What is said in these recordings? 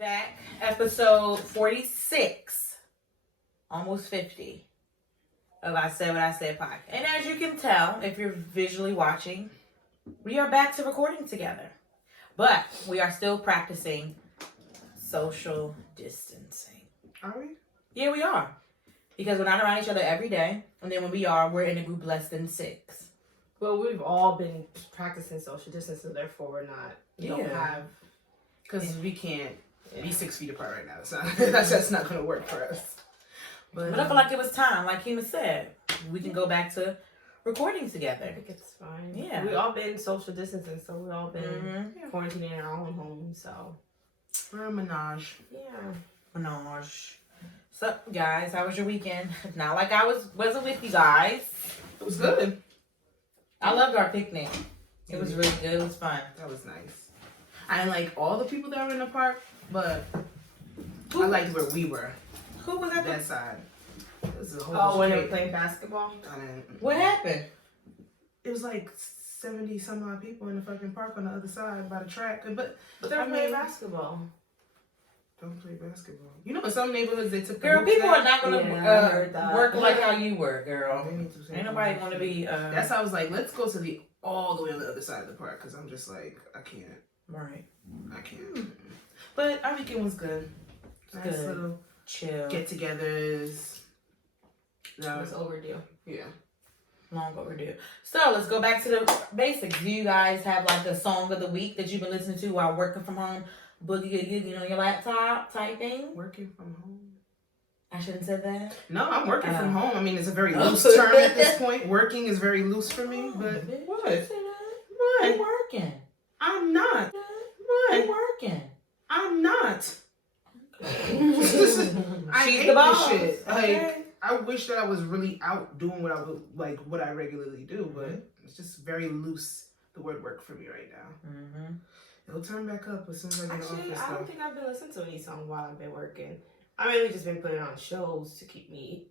back. Episode 46. Almost 50. Of I Said What I Said podcast. And as you can tell, if you're visually watching, we are back to recording together. But we are still practicing social distancing. Are we? Yeah, we are. Because we're not around each other every day. And then when we are, we're in a group less than 6. Well, we've all been practicing social distancing, therefore we're not. We don't have. Because we can't be 6 feet apart right now. So that's not going to work for us. But I feel like it was time, like Keema said. We can go back to recording together. I think it's fine. Yeah. We all been social distancing, so we all been quarantining in our own homes, so. We're a menage. Yeah. Menage. So, guys, how was your weekend? Not like I wasn't with you guys. It was good. I loved our picnic. It was really good. It was fun. That was nice. I didn't like all the people that were in the park, but I liked where we were. Who was at That side. It was a whole when they street. were playing basketball? What happened? It was like 70 some odd people in the fucking park on the other side by the track. But They're playing basketball. Don't play basketball. You know, in some neighborhoods they took the Girl, hoops people down. are not going to work like how you were, girl. They need to Ain't nobody want to be... That's how I was like, let's go to all the way on the other side of the park. Because I'm just like, I can't. Right. I can't. But our weekend was good. Nice Good. little Chill. get-togethers. It was overdue. Yeah. Long overdue. So, let's go back to the basics. Do you guys have like a song of the week that you've been listening to while working from home? Boogie on your laptop type thing? Working from home. I shouldn't have said that. No, I'm working from home. I mean, it's a very Oh. loose term at this point. Working is very loose for me, but Bitch, what? you say that? What? I'm working. I'm not. I'm What? working. I'm not. She's I hate the boss. this shit. Okay. Like, I wish that I was really out doing what I would, like what I regularly do, but it's just very loose. The word work for me right now. Mm-hmm. It'll turn back up as soon as I get Actually, office. I don't think I've been listening to any song while I've been working. I mainly just been putting on shows to keep me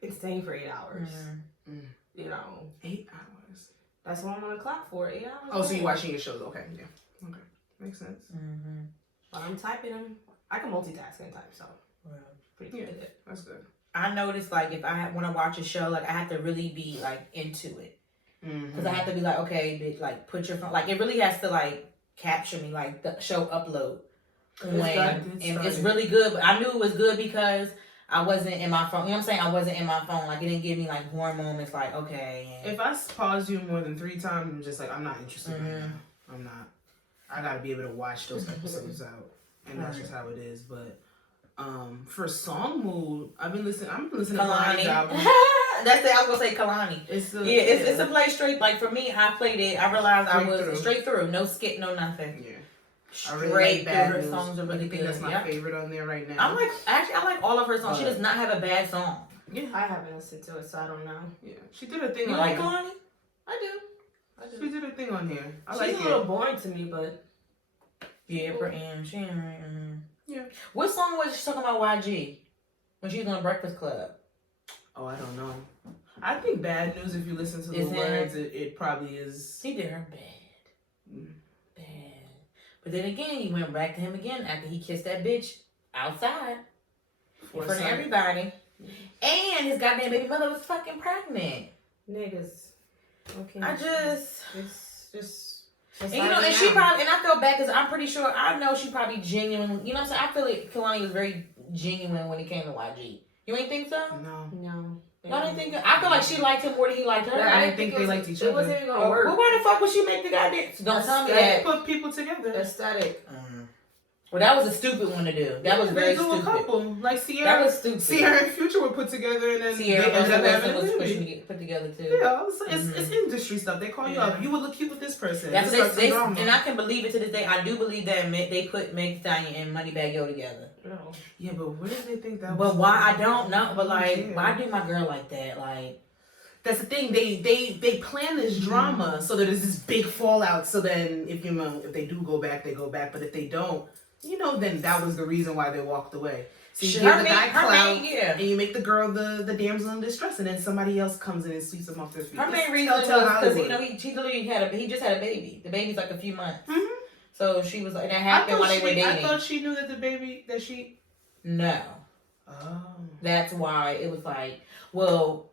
insane for 8 hours. Mm-hmm. You know. 8 hours. That's what I'm on the clock for, 8 hours. Oh, so you're watching your shows? Okay, yeah, okay, makes sense. Mm-hmm. But I'm typing them. I can multitask and type, so Well, pretty Yeah. good. That's good. I noticed like if I want to watch a show, like I have to really be like into it because I have to be like, okay, bitch, like put your phone. Like it really has to like capture me, like the show upload. And it's really good. But I knew it was good because I wasn't in my phone. You know what I'm saying? I wasn't in my phone. Like it didn't give me like boring moments. Like okay. If I pause you more than 3 times, I'm just like, I'm not interested right now. I'm not. I gotta be able to watch those episodes out, and that's just how it is. But for song mood, I've been listening. To Kalani's album. That's the I was gonna say Kalani. It's a play straight. Like for me, I played it. I realized I was straight through, no skip, no nothing. Yeah. Straight I really like Bad through. Her News. songs are really I think good. that's my favorite on there right now. I like all of her songs. She does not have a bad song. Yeah. I haven't listened to it, so I don't know. Yeah. She did a thing You on like here. Kalani? I do. She did a thing on here. I She's like a little boring to me, but Yeah, for she. Yeah. What song was she talking about YG when she was on Breakfast Club? Oh, I don't know. I think Bad News, if you listen to the words, it probably is. He did her bad. Bad. But then again, he went back to him again after he kissed that bitch outside in front of everybody. And his goddamn baby mother was fucking pregnant. niggas. Okay. It's just. And you know, and she probably, and I felt bad because I'm pretty sure, I know she probably genuine. You know what I'm saying? I feel like Kalani was very genuine when it came to YG. You ain't think so? No. Y'all didn't think? I feel like she liked him more than he liked her. I didn't think they liked each other. It wasn't even gonna work. Well, why the fuck would she make the goddamn? Don't tell me that. Put people together. Aesthetic. Well, that was a stupid one to do. That was very stupid. A couple. Like Sierra. That was stupid. Sierra and Future were put together, and then Sierra they ended up having a was baby. pushing to get put together too. Yeah, it's industry stuff. They call you up. You would look cute with this person. That's they and I can believe it to this day. I do believe that they put Meg Thee Stallion and Moneybagg Yo together. No. Yeah, but where did they think that? But why I don't know. But like, why do my girl like that? Like, that's the thing. They plan this drama so that there's this big fallout. So then if they do go back, they go back. But if they don't, then that was the reason why they walked away. So you give the guy clout, and you make the girl the damsel in distress, and then somebody else comes in and sweeps them off their feet. Her main reason was because he just had a baby. The baby's like a few months. Mm-hmm. So she was like, that happened while they were dating. I thought she knew that No. Oh. That's why it was like, well,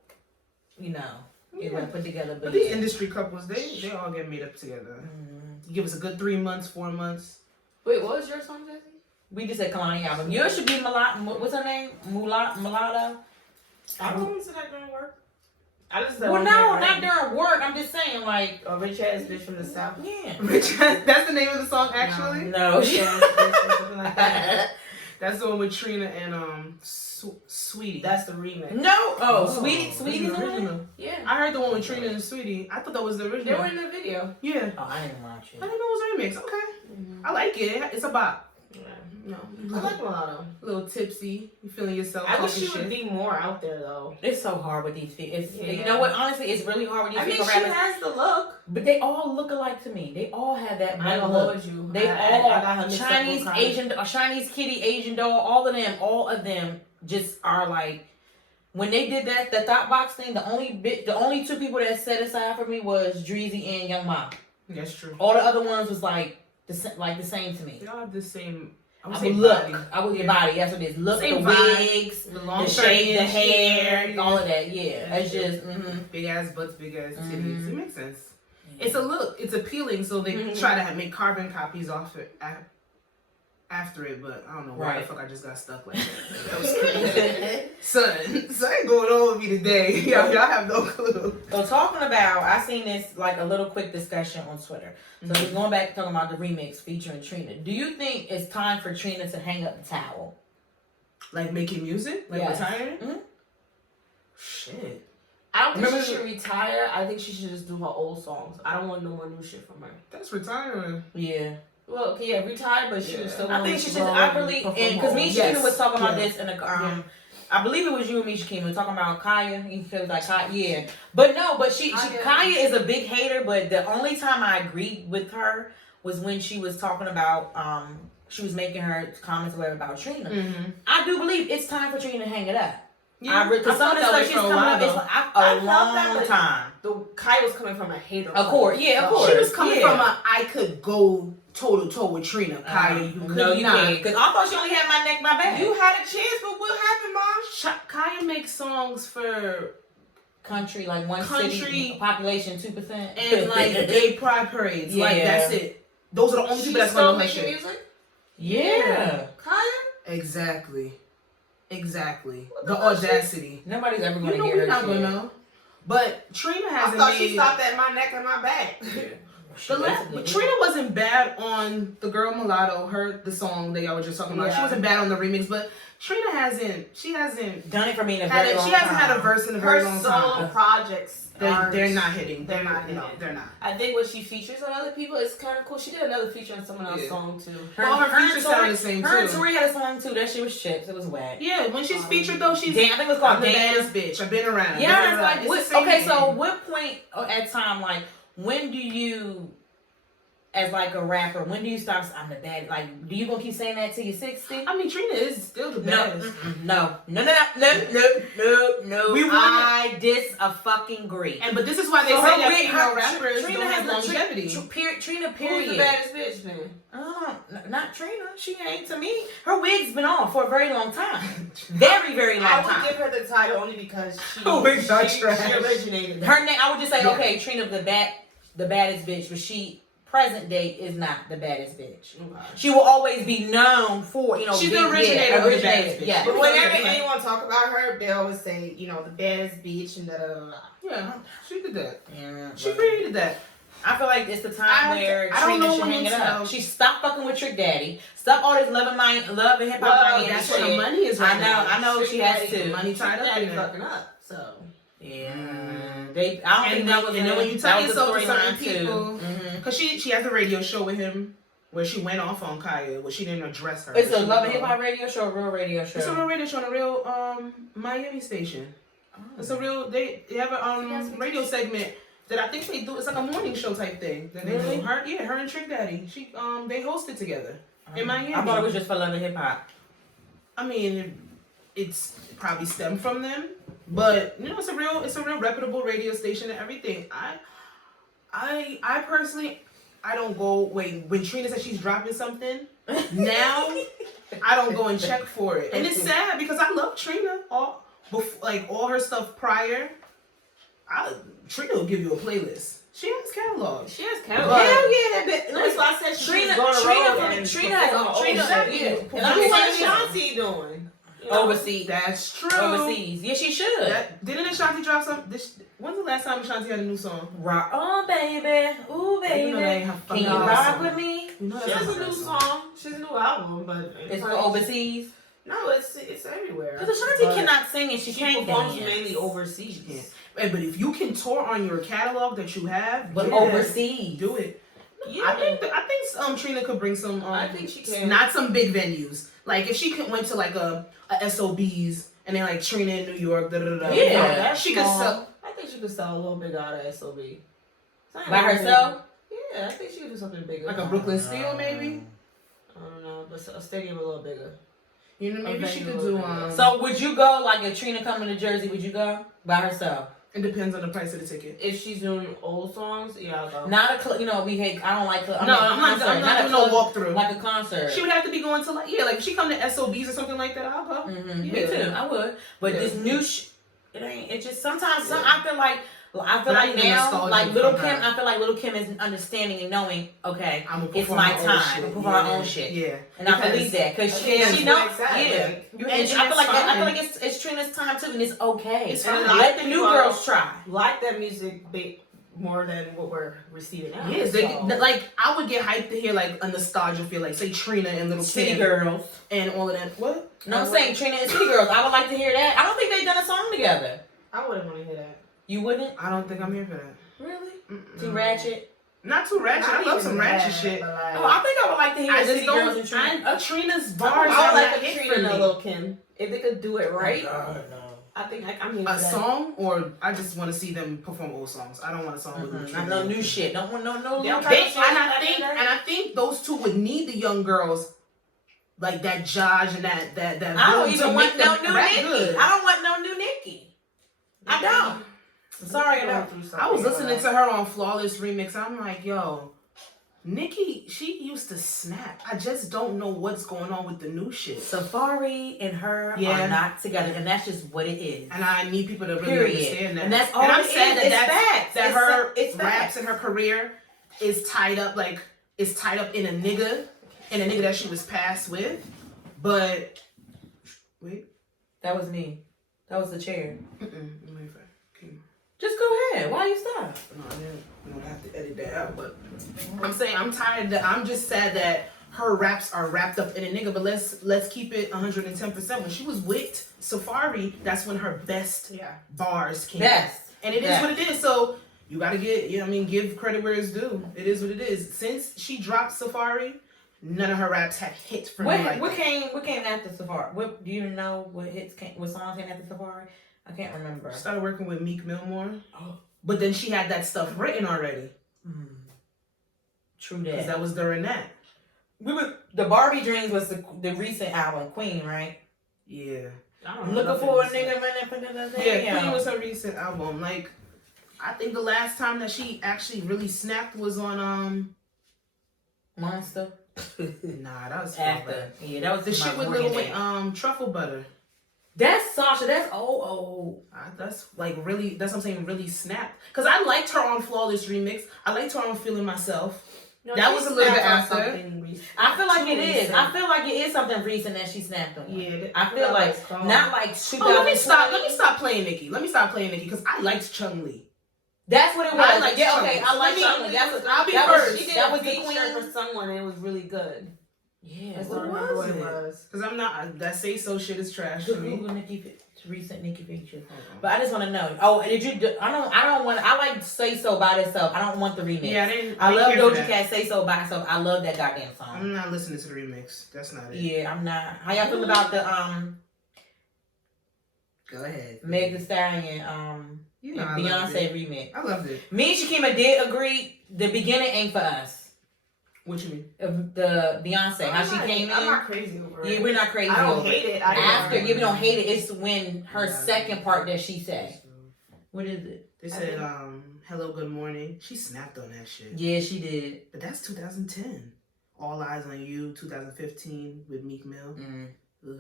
you know, it was put together. But these industry couples, they all get made up together. You give us a good 3 months, 4 months. Wait, what was your song, Jazzy? We just said Kalani album. Yours should be Mulatto. What's her name? Mulatto. I don't listen to that during work. I listen to Well, no, not during work. I'm just saying, like, a rich ass bitch from the south. Yeah. That's the name of the song, actually. No. Rich ass bitch or something like that. That's the one with Trina and Sweetie. That's the remix. No. Oh, Sweetie's the original. Yeah. I heard the one with Trina and Sweetie. I thought that was the original. They were in the video. Yeah. Oh, I didn't watch it. I didn't know it was a remix. Okay. I like it. It's a bop. No. I like Mulatto. A little tipsy. You feeling yourself. I wish she would be more out there though. It's so hard with these people. You know what? Honestly, it's really hard with these people. I mean, she has the look. But they all look alike to me. They all have that I one know look. you. They I got her mixed up Chinese, with Asian, Chinese kitty, Asian doll, all of them just are like, when they did that, the thought box thing, the only two people that set aside for me was Dreezy and Young Ma. That's true. All the other ones was like the same to me. They all have the same. I would look. I would your body. That's what it is. Look, same the vibe, wigs, the long shape, the hair, yeah. all of that. Yeah, it's just big ass butts, big ass titties. It makes sense. It's a look. It's appealing, so they try to make carbon copies off it after it. But I don't know why the fuck I just got stuck like that. That was crazy. Son ain't going on with me today. Y'all have no clue. So talking about, I seen this like a little quick discussion on Twitter. So we're going back to talking about the remix featuring Trina. Do you think it's time for Trina to hang up the towel? Like making music? Like retiring? Mm-hmm. Shit. I don't think she should retire. I think she should just do her old songs. I don't want no more new shit from her. That's retiring. Yeah. Well, okay, yeah, retire, but she was still. I think she should. I really, because me and Keema was talking about this in a I believe it was you and me, Keema, talking about Kaya. He feels like Kaya, but Kaya is a big hater. But the only time I agreed with her was when she was talking about she was making her comments about Trina. I do believe it's time for Trina to hang it up. Yeah, because some of the stuff she's coming up is like a long time. The Kaya was coming from a hater. Of course, yeah, of course. She was coming from a I could go toe to toe with Trina. Kaya, you could no, you can't. Because I thought she only had my neck, my back. You had a chance, but what happened, Mom? Kaya makes songs for country, like one city population 2%, and like gay pride parades. Yeah. Like that's it. Those are the only people that's gonna know her shit. Music? Yeah. Kaya? Exactly. The audacity. Nobody's ever gonna hear her. We're not gonna know. But Trina hasn't. I thought she stopped at my neck and my back. But Trina wasn't bad on the girl Mulatto, the song that y'all were just talking about. She wasn't bad on the remix, but Trina hasn't done it for me in a very long time. She hasn't had a verse in a very long time. Her solo projects, they're not hitting. They're not hitting. No, they're not. I think when she features on other people, it's kind of cool. She did another feature on someone else's song too. Her features sound the same too. Her and Tori had a song too. That shit was chips. It was whack. Yeah, when she's featured though, she's. Damn, I think it was called the baddest bitch. I've been around. Yeah, it's like okay. So what point at time, like when do you? As like a rapper, when do you stop? I'm the bad. Like, do you gonna keep saying that till you're 60? I mean, Trina is still the baddest. No. I disagree. And but this is why they say that female rappers Trina don't have has longevity. Trina, period. Who's the baddest bitch then? Not Trina. She ain't to me. Her wig's been on for a very long time. Very, very long time. I would give her the title only because she originated. Her name. I would just say, okay, Trina, the baddest bitch, but she. Present day is not the baddest bitch. Okay. She will always be known for, she's the originator of the baddest bitch. Yeah. But whenever anyone talk about her, they always say, the baddest bitch and da da da. Yeah, she did that. Yeah, she created that. I feel like it's the time where Trina should hang it up. She stopped fucking with Trick Daddy. Stop all this love and hip hop. That's where the money is right now. I know she has to. Money tied up in it. Fucking up. So. Yeah. I don't think that was. And then when you tell yourself to certain people. people. Because she has a radio show with him where she went off on Kaya, where she didn't address her. It's a love and hip hop radio show, a real radio show. It's a real radio show on a real Miami station. Oh. It's a real they have a radio segment that I think they do. It's like a morning show type thing. That they do. Her and Trick Daddy. They hosted together in Miami. I thought it was just for love and hip hop. I mean, it's probably stemmed from them, but it's a real reputable radio station and everything. I personally, I don't go. Wait, when Trina said she's dropping something, now I don't go and check for it, and it's sad because I love Trina. All her stuff prior, Trina will give you a playlist. She has catalog. She has catalog. Hell yeah, that bitch. That's why I said Trina has And I'm what Shanti doing. Overseas. That's true. Overseas. Yeah, she should. Didn't Ashanti drop some? When's the last time Ashanti had a new song? Rock on, baby. Ooh, baby. Can you rock with me? She has a new song. She has a new album, but it's for overseas. No, it's everywhere. Because Ashanti cannot sing and she can't performs dance. mainly overseas. Yeah. But if you can tour on your catalog that you have, but overseas, do it. Yeah, I think Trina could bring some. I think she can. Not some big venues. Like if she went to like a SOBs and then like Trina in New York. Yeah, she could sell. I think she could sell a little bit out of SOB. By herself. Yeah, I think she could do something bigger. Like a Brooklyn Steel, maybe. I don't know, but a stadium a little bigger. You know, maybe she could do. So would you go like if Trina coming to Jersey? Would you go by herself? It depends on the price of the ticket. If she's doing old songs, yeah, I'll go. Not a club. You know, we hate. I don't like club. I'm not doing no walkthrough. Like a concert. She would have to be going to like if she come to SOBs or something like that, I'll go. Mm-hmm. Yeah. Me too. I would. But this new it ain't. It just sometimes I feel like now, like Little Kim, I feel like Little Kim is understanding and knowing, okay, it's my time. I'm perform our own shit. Yeah. And I believe that. Because she knows, yeah. And I feel like it's Trina's time too, and it's okay. It's fine. Let the new girls try. Like that music more than what we're receiving now. Yes, like I would get hyped to hear like a nostalgia feel, like say Trina and Little City Kim Girls and all of that. What? No, I'm saying Trina and City Girls. I would like to hear that. I don't think they've done a song together. I wouldn't want to hear that. You wouldn't? I don't think I'm here for that. Really? Too ratchet? Not too ratchet. I love some ratchet shit. Like, I think I would like to hear City Girls and Trina. Trina's bars. I would like a Trina and a Lil' Kim. If they could do it right. Oh, God, no. I think I'm here for a song, or I just want to see them perform old songs. I don't want a song with no new shit. Don't want no new and I think those two would need the young girls like that Josh and that. I don't even want no new Nicki. I don't want no new Nicki. I don't. Sorry, I was listening to her on Flawless Remix. I'm like, yo, Nicki, she used to snap. I just don't know what's going on with the new shit. Safari and her are not together, and that's just what it is. And I need people to really understand that. And that's all. And I'm sad that her raps facts. And her career is tied up in a nigga that she was passed with. But wait, that was me. That was the chair. Just go ahead. Why you stop? No, I don't have to edit that out. But I'm saying I'm tired. I'm just sad that her raps are wrapped up in a nigga. But let's keep it 110%. When she was with Safari, that's when her best bars came. And it is what it is. So you gotta give credit where it's due. It is what it is. Since she dropped Safari, none of her raps have hit for me. What came after Safari? What do you know? What songs came after Safari? I can't remember. Started working with Meek Mill more. Oh. But then she had that stuff written already. True that. Because that was during that. The Barbie Dreams was the recent album, Queen, right? Yeah. Looking for a nigga. Yeah, Queen was her recent album. Like, I think the last time that she actually really snapped was on Monster. Nah, that was after. Yeah, that was the shit with Lil Wayne, Truffle Butter. That's Sasha. That's old. That's like really. That's what I'm saying. Really snapped. Cause I liked her on Flawless Remix. I liked her on Feeling Myself. No, that was a little bit after. I feel like it is. I feel like it is something recent that she snapped on. Yeah. I feel like not like 2000. Let me stop playing Nicki. Because I liked Chung Lee. That's what it was. I like Chung Lee. I'll be first. She did a feature for someone and it was really good. Yeah, what was? Because I'm not. That Say So shit is trash to me. Recent Nicki feature. But I just want to know. Oh, did you? I don't want. I like Say So by itself. I don't want the remix. Yeah, I love Doja Cat Say So by itself. I love that goddamn song. I'm not listening to the remix. That's not it. Yeah, I'm not. How y'all feel about the Go ahead. Meg Thee Stallion Beyonce remix? I loved it. Me and Keema did agree. The beginning ain't for us. What you mean? The Beyonce, how she came in. I'm not crazy over it. Yeah, we're not crazy over it. I don't hate it. After, we don't hate it. It's when her second part that she said. What is it? They said, hello, good morning. She snapped on that shit. Yeah, she did. But that's 2010. All Eyes on You, 2015 with Meek Mill. Ugh.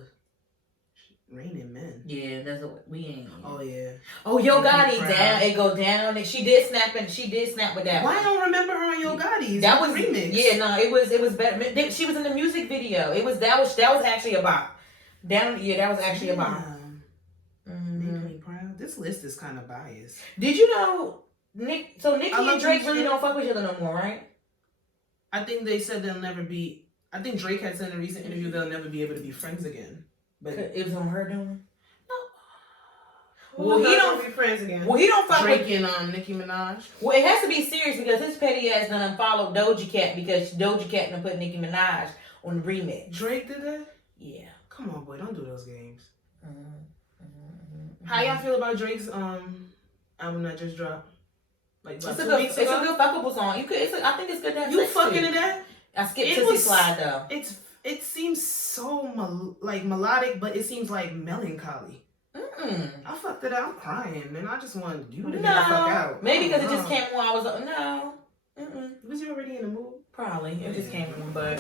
Raining Men. Yeah, that's what we ain't. Oh yeah. Oh, Yo Gotti down. It go down. And she did snap with that. Why I don't remember her on Yo Gotti's? That was remix. Yeah, no, it was better. She was in the music video. That was actually a bop. That was actually a bop. Make me proud. This list is kind of biased. Did you know Nicki and Drake really Future. don't fuck with each other no more, right? I think they said they'll never be. I think Drake had said in a recent interview they'll never be able to be friends again. But it was on her doing. Well, he don't be friends again. Well, he don't fuck Drake with and Nicki Minaj. Well, it has to be serious because his petty ass done unfollowed Doja Cat because Doja Cat done put Nicki Minaj on the remix. Drake did that? Yeah. Come on, boy, don't do those games. How y'all feel about Drake's album that just dropped? Like it's a good fuckable song. I think it's good to have You sex fucking to. to that? I skipped Tootsie Slide though. It seems so melodic, but it seems like melancholy. I fucked it out. I'm crying, and I just want you to get the fuck out. Maybe because it just came on. I was no. Was you already in the mood? Probably. It just came on, but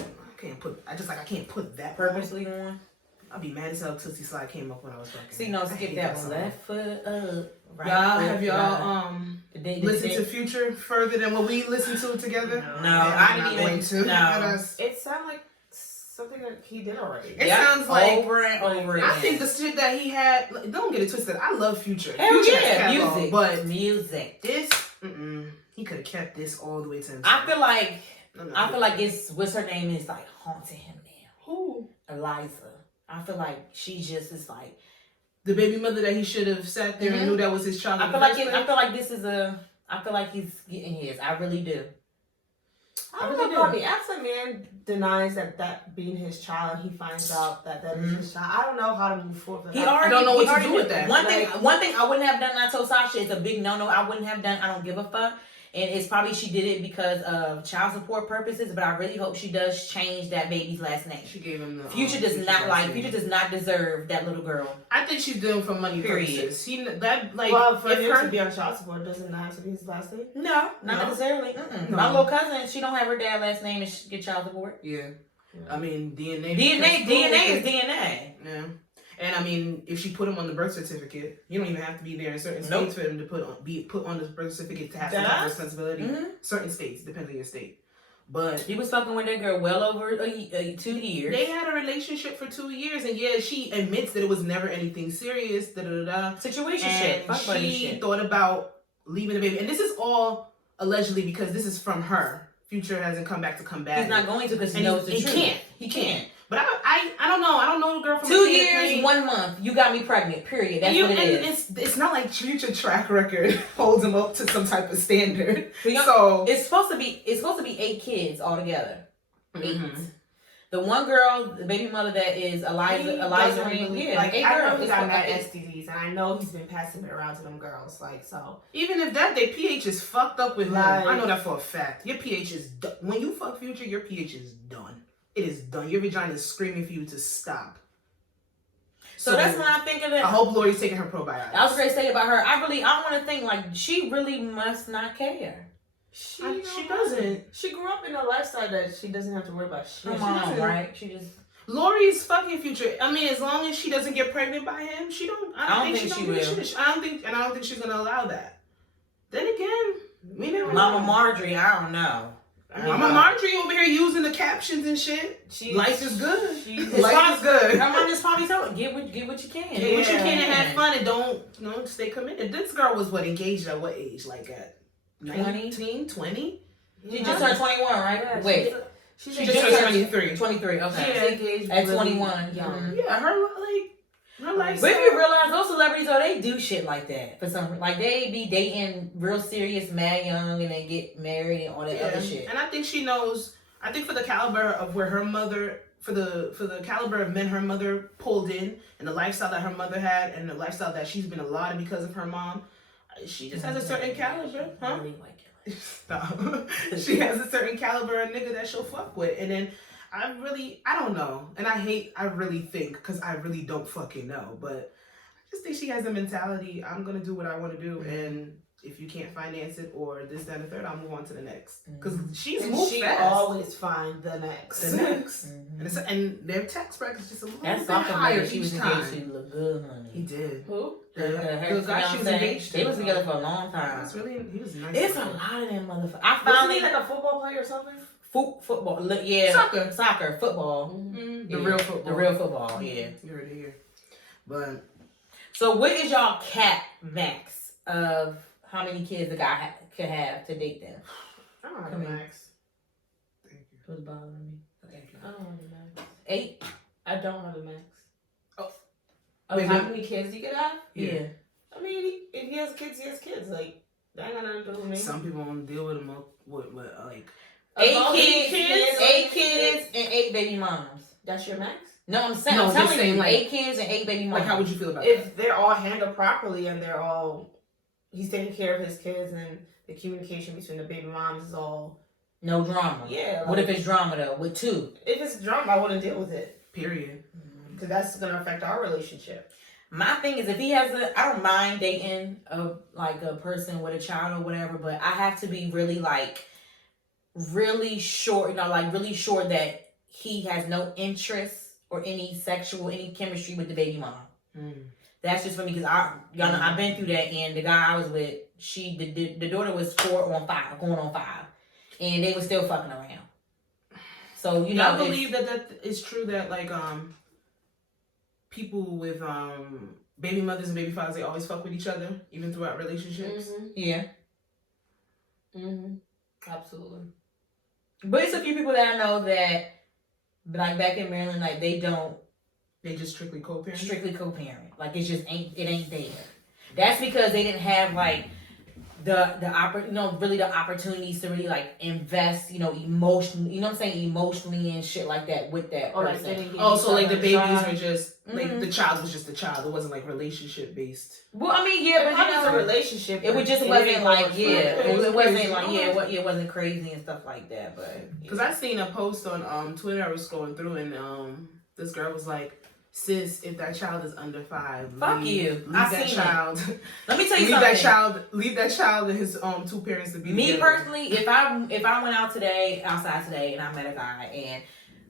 I can't put that purposely on. I'd be mad as hell if Tootsie Slide came up when I was fucking. See, no, skip that one. Left foot up. Right y'all foot have y'all down. listened to Future further than what we listened to together? No, I didn't even. Going to. No. It sounds like something that he did already. It sounds like over and over again. I think the shit that he had. Don't get it twisted. I love Future. Hell Future yeah, has catalog, music. but music. this, he could have kept this all the way to himself. I feel like what's her name is like haunting him now. Who? Eliza. I feel like she just is like the baby mother that he should have sat there and knew that was his child. I feel like he's getting his. I really do. I don't know about me. After a man denies that being his child, he finds out that is his child. I don't know how to move forward. I don't know what to do with that. One thing I wouldn't have done. I told Sasha it's a big no. I wouldn't have done. I don't give a fuck. And it's probably she did it because of child support purposes, but I really hope she does change that baby's last name. She gave him the Future does not deserve that little girl. I think she's doing it for money purposes. For him to be on child support, doesn't have to be his last name. No, not necessarily. No. My little cousin, she don't have her dad's last name and she get child support. Yeah. I mean DNA is DNA. Yeah. And I mean, if she put him on the birth certificate, you don't even have to be there in certain states for him to be put on the birth certificate to have some type of responsibility. Certain states, depends on your state. But he was fucking with that girl well over 2 years. They had a relationship for 2 years, and yeah, she admits that it was never anything serious. Situation and she thought about leaving the baby, and this is all allegedly because this is from her. Future hasn't come back to come back. He's not going to because he knows the truth. He can't. But I don't know. I don't know the girl from 2 years, 1 month. You got me pregnant. Period. That's what it is. It's not like Future track record holds him up to some type of standard. So it's supposed to be 8 kids altogether. 8. The one girl, the baby mother that is Eliza. Really, like, 8 girls. He got mad STDs, and I know he's been passing it around to them girls. Like, so even if their pH is fucked up with him, I know that for a fact. Your pH is done. When you fuck Future, your pH is done. It is done. Your vagina is screaming for you to stop. So that's when I think of it. I hope Lori's taking her probiotics. I was going to say about her. I want to think like she really must not care. She doesn't. She grew up in a lifestyle that she doesn't have to worry about shit. Come on, right? She just. Lori's fucking Future. I mean, as long as she doesn't get pregnant by him, she don't. I don't think she will. I don't think she's gonna allow that. Then again, we never. Mama Marjorie, I don't know. Mama Marjorie over here using the captions and shit. Life is good. Life is good. Her mom just probably told her, get what you can. Get what you can and have fun and don't stay committed. This girl was engaged at what age? Like at 19, 20? She just turned 21, right? Yeah, wait. She just turned 23. 23, okay. Yeah, engaged at 21. Young. Yeah, her life. But if you realize those celebrities, they do shit like that for some. Like they be dating real serious, mad young, and then get married and all that other shit. And I think she knows. I think for the caliber of where her mother, for the caliber of men her mother pulled in, and the lifestyle that her mother had, and the lifestyle that she's been allotted because of her mom, she just has a certain caliber, huh? Stop. She has a certain caliber of nigga that she'll fuck with, and then. I don't know. And I really think, because I really don't fucking know, but just think she has a mentality. I'm gonna do what I want to do, and if you can't finance it or this, that, and the third, I'll move on to the next. Because she's moved she fast. always find the next. And their tax bracket is just a little bit Sasha higher she was each engaged time. to look good, honey. He did. Who? The guy she was engaged to. They was together for a long time. He was nice. It's a lot of them motherfuckers. I Wasn't found he like a football player or something? Football. Yeah. Soccer. Football. The real football. The real football, yeah. You heard it here. But. So what is y'all cap max of how many kids a guy could have to date them? I don't have a max. Thank you. What's bothering me? Okay. I don't have a max. 8? I don't have a max. Oh, Wait, how many kids you could have? Yeah. I mean, if he has kids, he has kids. Like, that ain't got nothing to do with me. Some people don't deal with them with like 8 kids and 8 baby moms. That's your max? No, I'm saying, No, I'm telling saying, you, like, 8 kids and 8 baby moms. Like, how would you feel about If they're all handled properly and they're all, he's taking care of his kids and the communication between the baby moms is all. No drama. Yeah. Like, What if it's drama though? With 2? If it's drama, I wouldn't deal with it. Period. Because that's going to affect our relationship. My thing is, if he has I don't mind dating a person with a child or whatever, but I have to be really really sure, really sure that he has no interest or any chemistry with the baby mom. That's just for me, because y'all know I've been through that, and the guy I was with, the daughter was 4 on 5, going on 5, and they were still fucking around. So I believe that is true, that like people with baby mothers and baby fathers, they always fuck with each other even throughout relationships. Yeah. Absolutely. But it's a few people that I know that, like back in Maryland, like they just strictly co-parent. Like it ain't there. That's because they didn't have like the opportunities to really like invest, emotionally, emotionally and shit like that with that person. So like the babies were just like the child was just a child. It wasn't like relationship based. Well, I mean, yeah, but it's a relationship. It just wasn't like it wasn't crazy and stuff like that. But because I seen a post on Twitter, I was scrolling through, and this girl was like, sis, if that child is under 5, fuck you. Leave that child. Let me tell you something. Leave that child and his 2 parents to be me together. Personally, if I went outside today and I met a guy and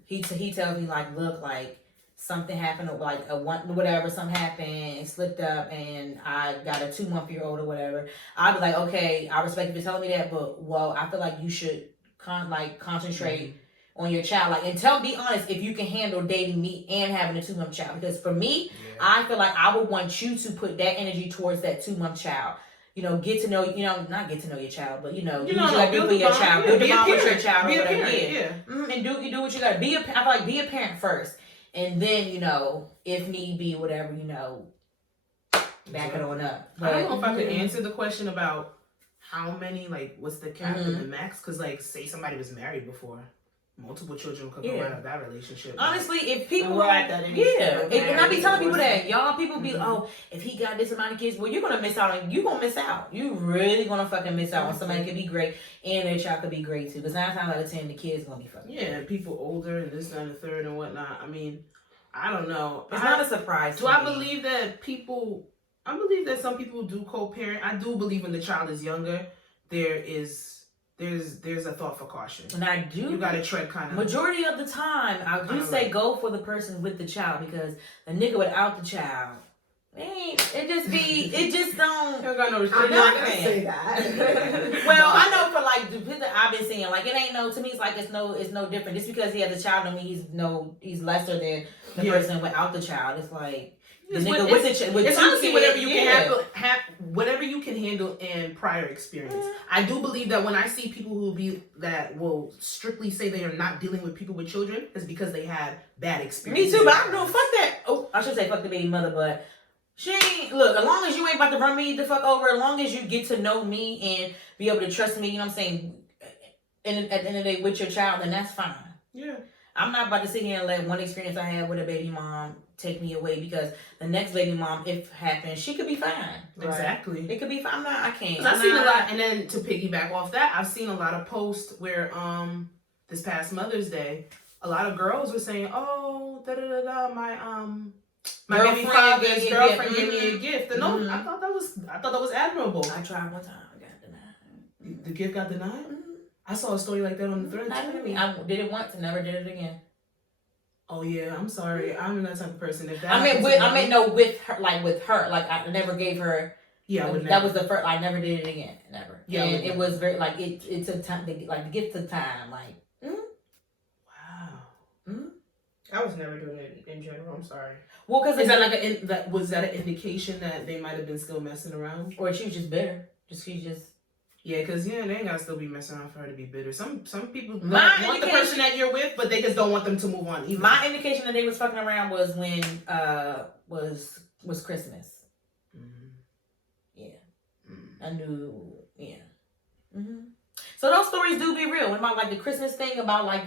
he tells me like, look, like something happened, like something happened and slipped up and I got a 2-month-old or whatever, I'd be like, okay, I respect you for telling me that, but well, I feel like you should concentrate on your child, and be honest if you can handle dating me and having a 2-month child, because for me, I feel like I would want you to put that energy towards that 2-month child. Get to know, not get to know your child, but do what you gotta do for your child, build the bond with your child or whatever. And do what you gotta be. I feel like be a parent first, and then if need be, whatever, back it on up. But, I don't know if I could answer the question about how many, like, what's the cap and the max, because like, say somebody was married before. Multiple children could come out of that relationship. Honestly, if people were at that age, and I be telling people that people be if he got this amount of kids, well, you're gonna miss out. You really gonna fucking miss out on somebody could be great and their child could be great too. Because 9 times out of 10, the kid's gonna be fucking. Yeah, people older and this, that, and the third and whatnot. I mean, I don't know. It's not a surprise. Do I believe that people? I believe that some people do co-parent. I do believe when the child is younger, there's a thought for caution. And I do. You gotta tread kind of. Majority of the time, I do say go for the person with the child, because the nigga without the child, it just don't. You got no I'm not gonna say that. Well, I know for like the people that I've been seeing, like it ain't to me. It's like it's no different. Just because he has a child, don't mean he's lesser than the person without the child. It's like. It's honestly whatever you can whatever you can handle in prior experience. I do believe that when I see people that will strictly say they are not dealing with people with children, it's because they had bad experiences. Me too, but I don't know. Fuck that. Oh, I should say fuck the baby mother, but she ain't. Look, as long as you ain't about to run me the fuck over, as long as you get to know me and be able to trust me, you know what I'm saying. And at the end of the day, with your child, then that's fine. Yeah. I'm not about to sit here and let one experience I had with a baby mom take me away, because the next baby mom, if happens, she could be fine. Exactly. It could be fine. I can't. I've seen a lot, and then to piggyback off that, I've seen a lot of posts where this past Mother's Day, a lot of girls were saying, "Oh, my My baby father's girlfriend gave me a gift. No, Mm-hmm. I thought that was admirable. I tried one time. I got denied. The gift got denied? Mm-hmm. I saw a story like that on the thread. I did it once and never did it again. Oh yeah, I'm sorry. I'm that type of person. If that with her, like I never gave her. Yeah, I would that was the first. I never did it again, never. Yeah, and it was very like it took time. Like the gift took time. Like, wow. I was never doing it in general. I'm sorry. Well, because is that like was that an indication that they might have been still messing around, or she was just bitter? Yeah, because they ain't gotta still be messing around for her to be bitter. Some people want the person that you're with, but they just don't want them to move on. Either. My indication that they was fucking around was when was Christmas. Mm-hmm. Yeah, I knew. Yeah. Mm-hmm. So those stories do be real. What about like the Christmas thing about like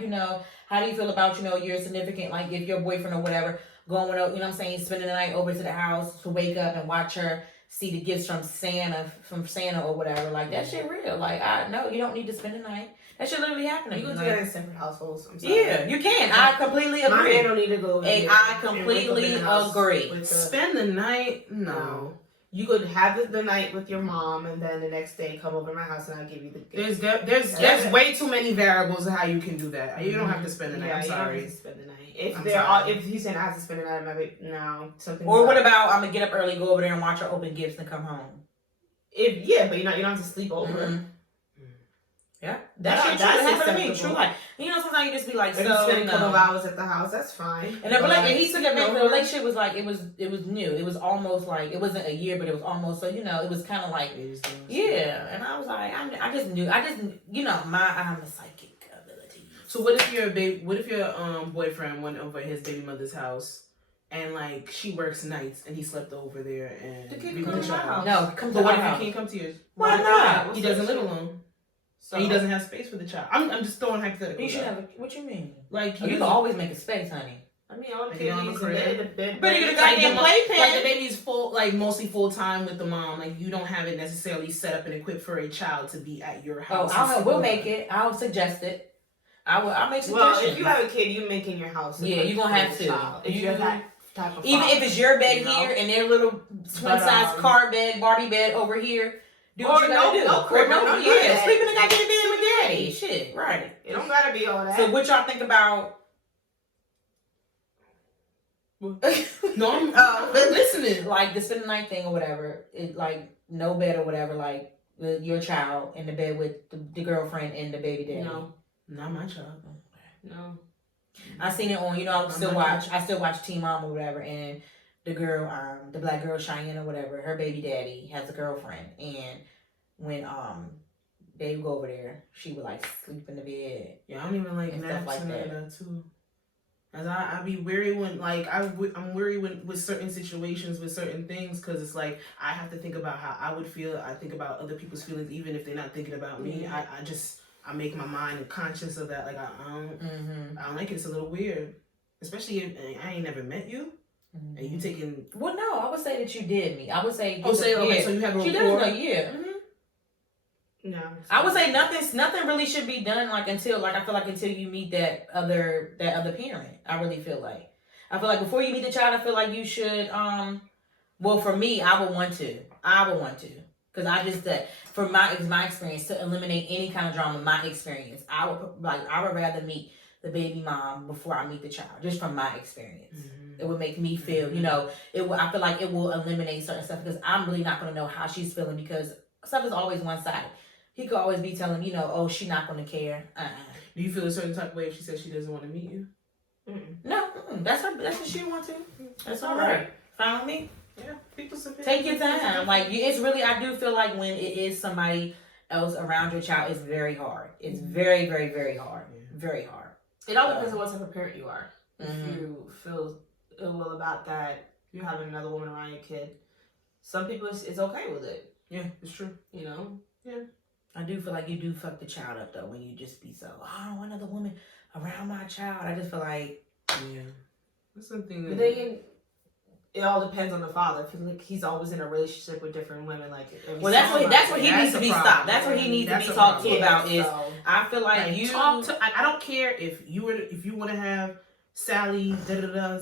how do you feel about your significant, like if your boyfriend or whatever going out, spending the night over to the house to wake up and watch her see the gifts from Santa or whatever. Like, that shit real. Like, no, you don't need to spend the night. That shit literally happening. You can do that in separate households. I'm sorry. Yeah, you can. I completely agree. My man don't need to go. I completely agree. Spend the night? No. You could have the night with your mom, and then the next day come over to my house and I'll give you the gift. There's way too many variables of how you can do that. You don't have to spend the night. I'm sorry. You don't have to spend the night. If he's saying I have to spend the night, maybe no something. Or what about I'm gonna get up early, go over there and watch her open gifts and come home? But you don't have to sleep over. Mm-hmm. Yeah, that's happened to me. True, like sometimes you just be like, spending a couple of hours at the house. That's fine. And and he took advantage. The relationship was like it was new. It was almost like it wasn't a year, but it was almost so it was kind of like And I was like, I just knew I'm a psychic ability. So what if your boyfriend went over his baby mother's house? And like she works nights, and he slept over there, and the kid come to my house. No, come to but what my if house. he can't come to yours? Why not? He doesn't live alone. So he doesn't have space for the child. I'm just throwing hypotheticals. You should have. What you mean? Like you can always make a space, honey. I mean, all the kids in the bed. But you're gonna goddamn playpen. Like the baby's mostly full time with the mom. Like you don't have it necessarily set up and equipped for a child to be at your house. We'll make it. I'll suggest it. I'll make suggestions. Well, if you have a kid, you make in your house. Yeah, you're gonna have to. If you're that type of even father, if it's your bed here and their little twin size car bed, Barbie bed over here. Do what you gotta do. Sleep in the goddamn bed with daddy. Shit, right. It don't gotta be all that. So what y'all think about? No, I'm listening. Like the spend the night thing or whatever. It like no bed or whatever. Like with your child in the bed with the girlfriend and the baby daddy. No, not my child. No. I seen it on. I still watch Teen Mom or whatever, and the girl, the black girl Cheyenne or whatever, her baby daddy has a girlfriend, and when they would go over there, she would like sleep in the bed. Yeah, I don't even like naps like that too. As I be weary when I'm weary with certain situations with certain things because it's like I have to think about how I would feel. I think about other people's feelings even if they're not thinking about me. I make my mind conscious of that. Like I don't like it. It's a little weird, especially if I ain't never met you. Mm-hmm. And you taking... Well, no, I would say that you did me. I would say... so you have a she rapport? does know, yeah. Mm-hmm. No. I would say nothing really should be done until you meet that other parent. I really feel like. I feel like before you meet the child, I feel like you should, well, for me, I would want to. Because I just, from my experience, to eliminate any kind of drama, my experience, I would rather meet the baby mom before I meet the child, just from my experience. Mm-hmm. It would make me feel, I feel like it will eliminate certain stuff because I'm really not going to know how she's feeling because stuff is always one-sided. He could always be telling, oh, she's not going to care. Do you feel a certain type of way if she says she doesn't want to meet you? No, that's what she wants to. That's all right. Fine with me. Yeah, people take your time. Like it's really, I do feel like when it is somebody else around your child, it's very hard. It's very, very, very hard. Very hard. It all depends on what type of parent you are. If you feel ill will about that, you're having another woman around your kid. Some people, it's okay with it. Yeah, it's true. Yeah. I do feel like you do fuck the child up though when you just be so, I don't want another woman around my child. I just feel like, that's something. But then it all depends on the father. I feel like he's always in a relationship with different women. Like, that's what he needs to be stopped. That's what he needs to be talked to about. Is I feel like you talk to. I don't care if you want to have Sally,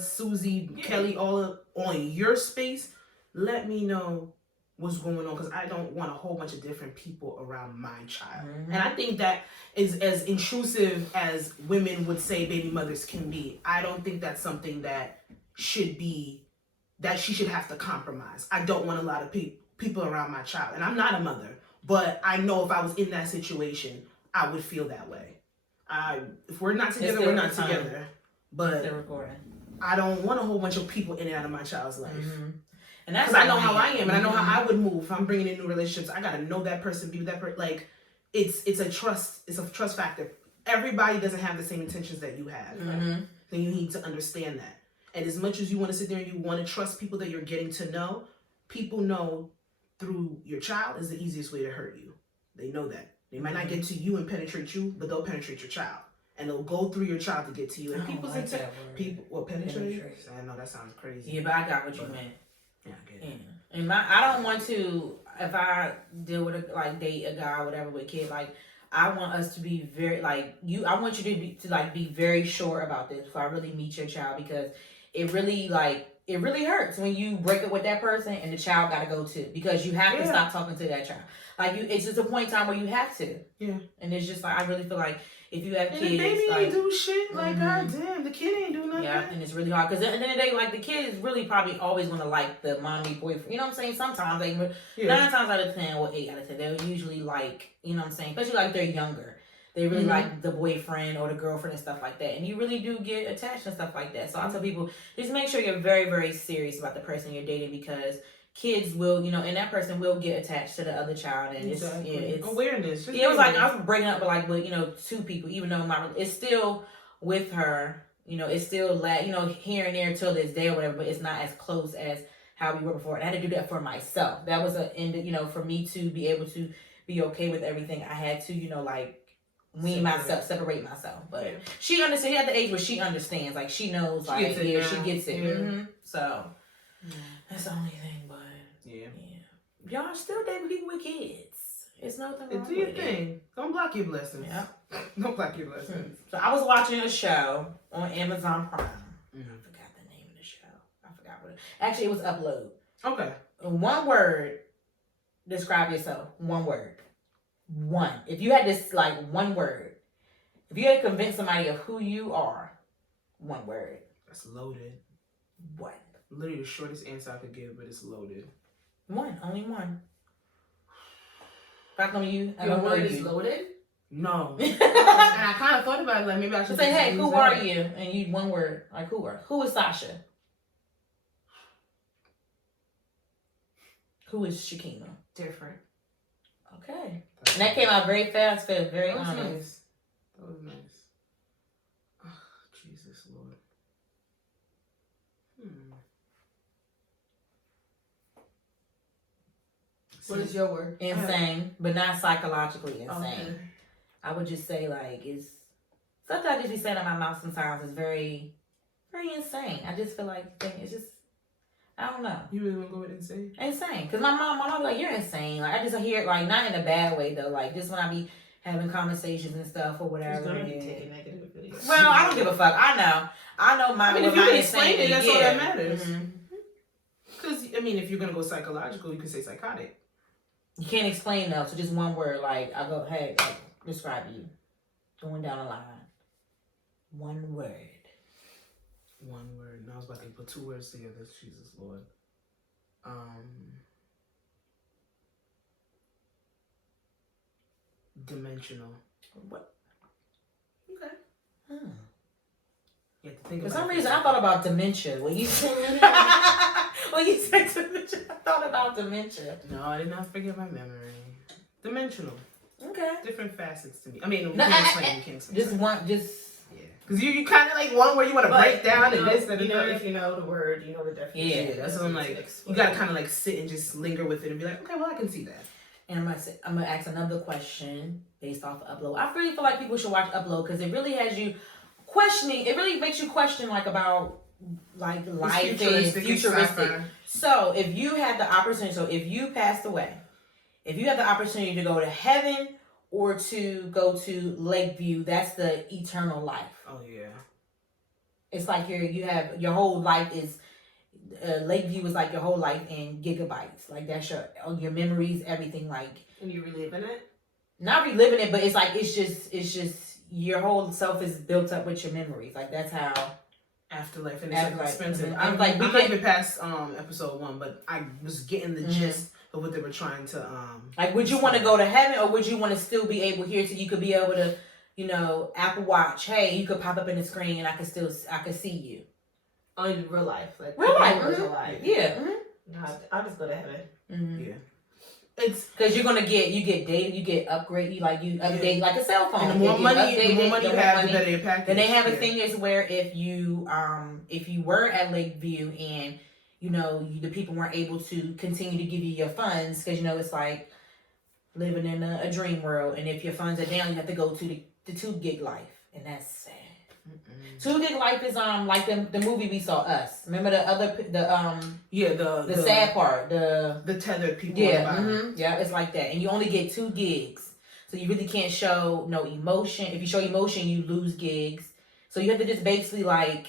Susie, Kelly, all on your space, let me know what's going on, because I don't want a whole bunch of different people around my child. And I think that is as intrusive as women would say baby mothers can be. I don't think that's something that should be, that she should have to compromise. I don't want a lot of people around my child. And I'm not a mother, but I know if I was in that situation, I would feel that way. If we're not together, we're not together. But I don't want a whole bunch of people in and out of my child's life. And that's because I know how I am, and I know how I would move if I'm bringing in new relationships. I gotta know that person, be with that person. Like, it's a trust factor. Everybody doesn't have the same intentions that you have. Right? So you need to understand that. And as much as you want to sit there and you want to trust people that you're getting to know, people know through your child is the easiest way to hurt you. They know that. They might not get to you and penetrate you, but they'll penetrate your child. And they'll go through your child to get to you. And people's intent, penetrate. I know that sounds crazy. Yeah, but I got what you meant. Yeah, I get it. And I don't want to, if I deal with date a guy or whatever with a kid, like, I want us to be very, like, I want you to be very sure about this before I really meet your child, because it really hurts when you break up with that person and the child got to go too, because you have to stop talking to that child. Like, it's just a point in time where you have to. Yeah. And it's just like, I really feel like if you have kids, the baby ain't do shit. Like, goddamn, the kid ain't do nothing. Yeah, and it's really hard, because at the end of the day, like, the kid is really probably always going to like the mommy boyfriend. You know what I'm saying? Sometimes, like, 9 times out of 10, or 8 out of 10, they'll usually like, you know what I'm saying? Especially like they're younger. They really like the boyfriend or the girlfriend and stuff like that. And you really do get attached and stuff like that. So I tell people, just make sure you're very, very serious about the person you're dating, because kids will, and that person will get attached to the other child. And it's awareness. It was like, I was breaking up with 2 people, even though it's still with her, it's still here and there till this day or whatever, but it's not as close as how we were before. And I had to do that for myself. That was for me to be able to be okay with everything. I had to, separate myself. But she understands. She at the age where she understands. Like, she knows, she gets it. Mm-hmm. So that's the only thing. But y'all still dating people with kids. It's nothing wrong do your thing. Don't block your blessings. Yeah. Don't block your blessings. So I was watching a show on Amazon Prime. I forgot the name of the show. I forgot what actually, it was Upload. Okay. In one word, describe yourself. One word. One. If you had this, one word. If you had to convince somebody of who you are, one word. That's loaded. What? Literally the shortest answer I could give, but it's loaded. One. Only one. Back on you. Your word is loaded? No. And I kind of thought about it, like, maybe I should say, hey, who are you? And you, one word. Like, who is Sasha? Who is Keema? Different. Okay. And that came out very fast, very honest. Nice. That was nice. Oh, Jesus, Lord. What is your word? Insane, but not psychologically insane. Okay. I would just say, it's something I just be saying out my mouth sometimes is very, very insane. I just feel like it's just, I don't know. You really want to go with insane? Insane. Because my mom be like, you're insane. Like, I just hear it, not in a bad way, though. Like, just when I be having conversations and stuff or whatever. She's going to be taking negative videos. Well, I don't give a fuck. I know my if you can explain it, that's all that matters. Because, if you're going to go psychological, you can say psychotic. You can't explain, though. So just one word. I go, hey, describe you. Going down the line. One word. One word. No, I was about to put 2 words together. Jesus, Lord. Dimensional. What? Okay. You have to think. For some reason, I thought about dementia. When you said dementia, I thought about dementia. No, I did not forget my memory. Dimensional. Okay. Different facets to me. You can't explain. Just one. Yeah. Because you kind of like one where you want to break down and this and if you know the word, you know the definition. Yeah, that's what I'm like. You got to kind of sit and just linger with it and be like, okay, well, I can see that. And I'm gonna ask another question based off of Upload. I really feel like people should watch Upload because it really has you questioning. It really makes you question about life and futuristic. So if you had the opportunity, if you passed away, if you had the opportunity to go to heaven or to go to Lakeview, that's the eternal life. Oh yeah. It's like you have your whole life is Lakeview is like your whole life in gigabytes. Like that's your memories, everything. Like, and you reliving it. Not reliving it, but it's like it's just your whole self is built up with your memories. Like that's how. Afterlife, and it's like expensive. Mm-hmm. I'm not even past episode 1, but I was getting the gist of what they were trying to like. Would you want to go to heaven, or would you want to still be able here so you could be able to, you know, Apple Watch? Hey, you could pop up in the screen and I could see you. Oh, in real life, like real life, real life. Yeah. No, I'll just go to heaven. Yeah. It's because you get data, you get upgrade, you update like a cell phone. And the more money you have, the better your package. Then they have a thing is where if you were at Lakeview and you know the people weren't able to continue to give you your funds because you know it's like living in a dream world, and if your funds are down, you have to go to the 2 gig life, and that's sad. 2 gig life is like the movie we saw, Us. Remember the sad part, the tethered people. Yeah, it's like that, and you only get 2 gigs, so you really can't show no emotion. If you show emotion, you lose gigs. So you have to just basically like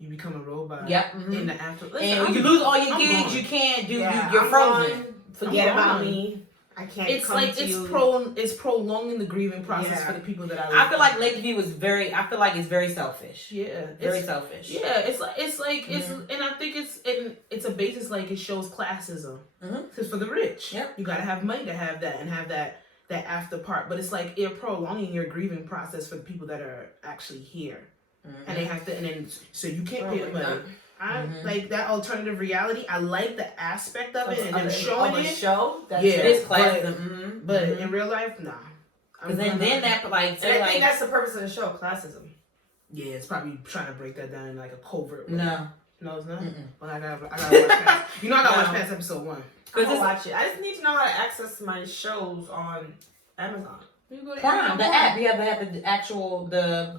you become a robot. Yep. In the afterlife, and when you lose all your gigs, gone. You can't do. You're frozen. Forget about me. I can't. It's like it's prolonging the grieving process for the people that I. I feel like Lakeview is very. I feel like it's very selfish. Yeah, very selfish. Yeah, it's and I think it's a basis like it shows classism. Because for the rich, you gotta have money to have that and have that after part. But it's like you're prolonging your grieving process for the people that are actually here, and they have to. And then so you can't pay the money. I like that alternative reality. I like the aspect of it and then showing it. It's class. But in real life, nah. Because then that like I think that's the purpose of the show, classism. Yeah, it's probably trying to break that down in like a covert way. No, it's not. Well, I gotta watch past. I gotta watch past episode 1. I'm gonna watch it. I just need to know how to access my shows on Amazon. You go to Prime, the app. You have to have the actual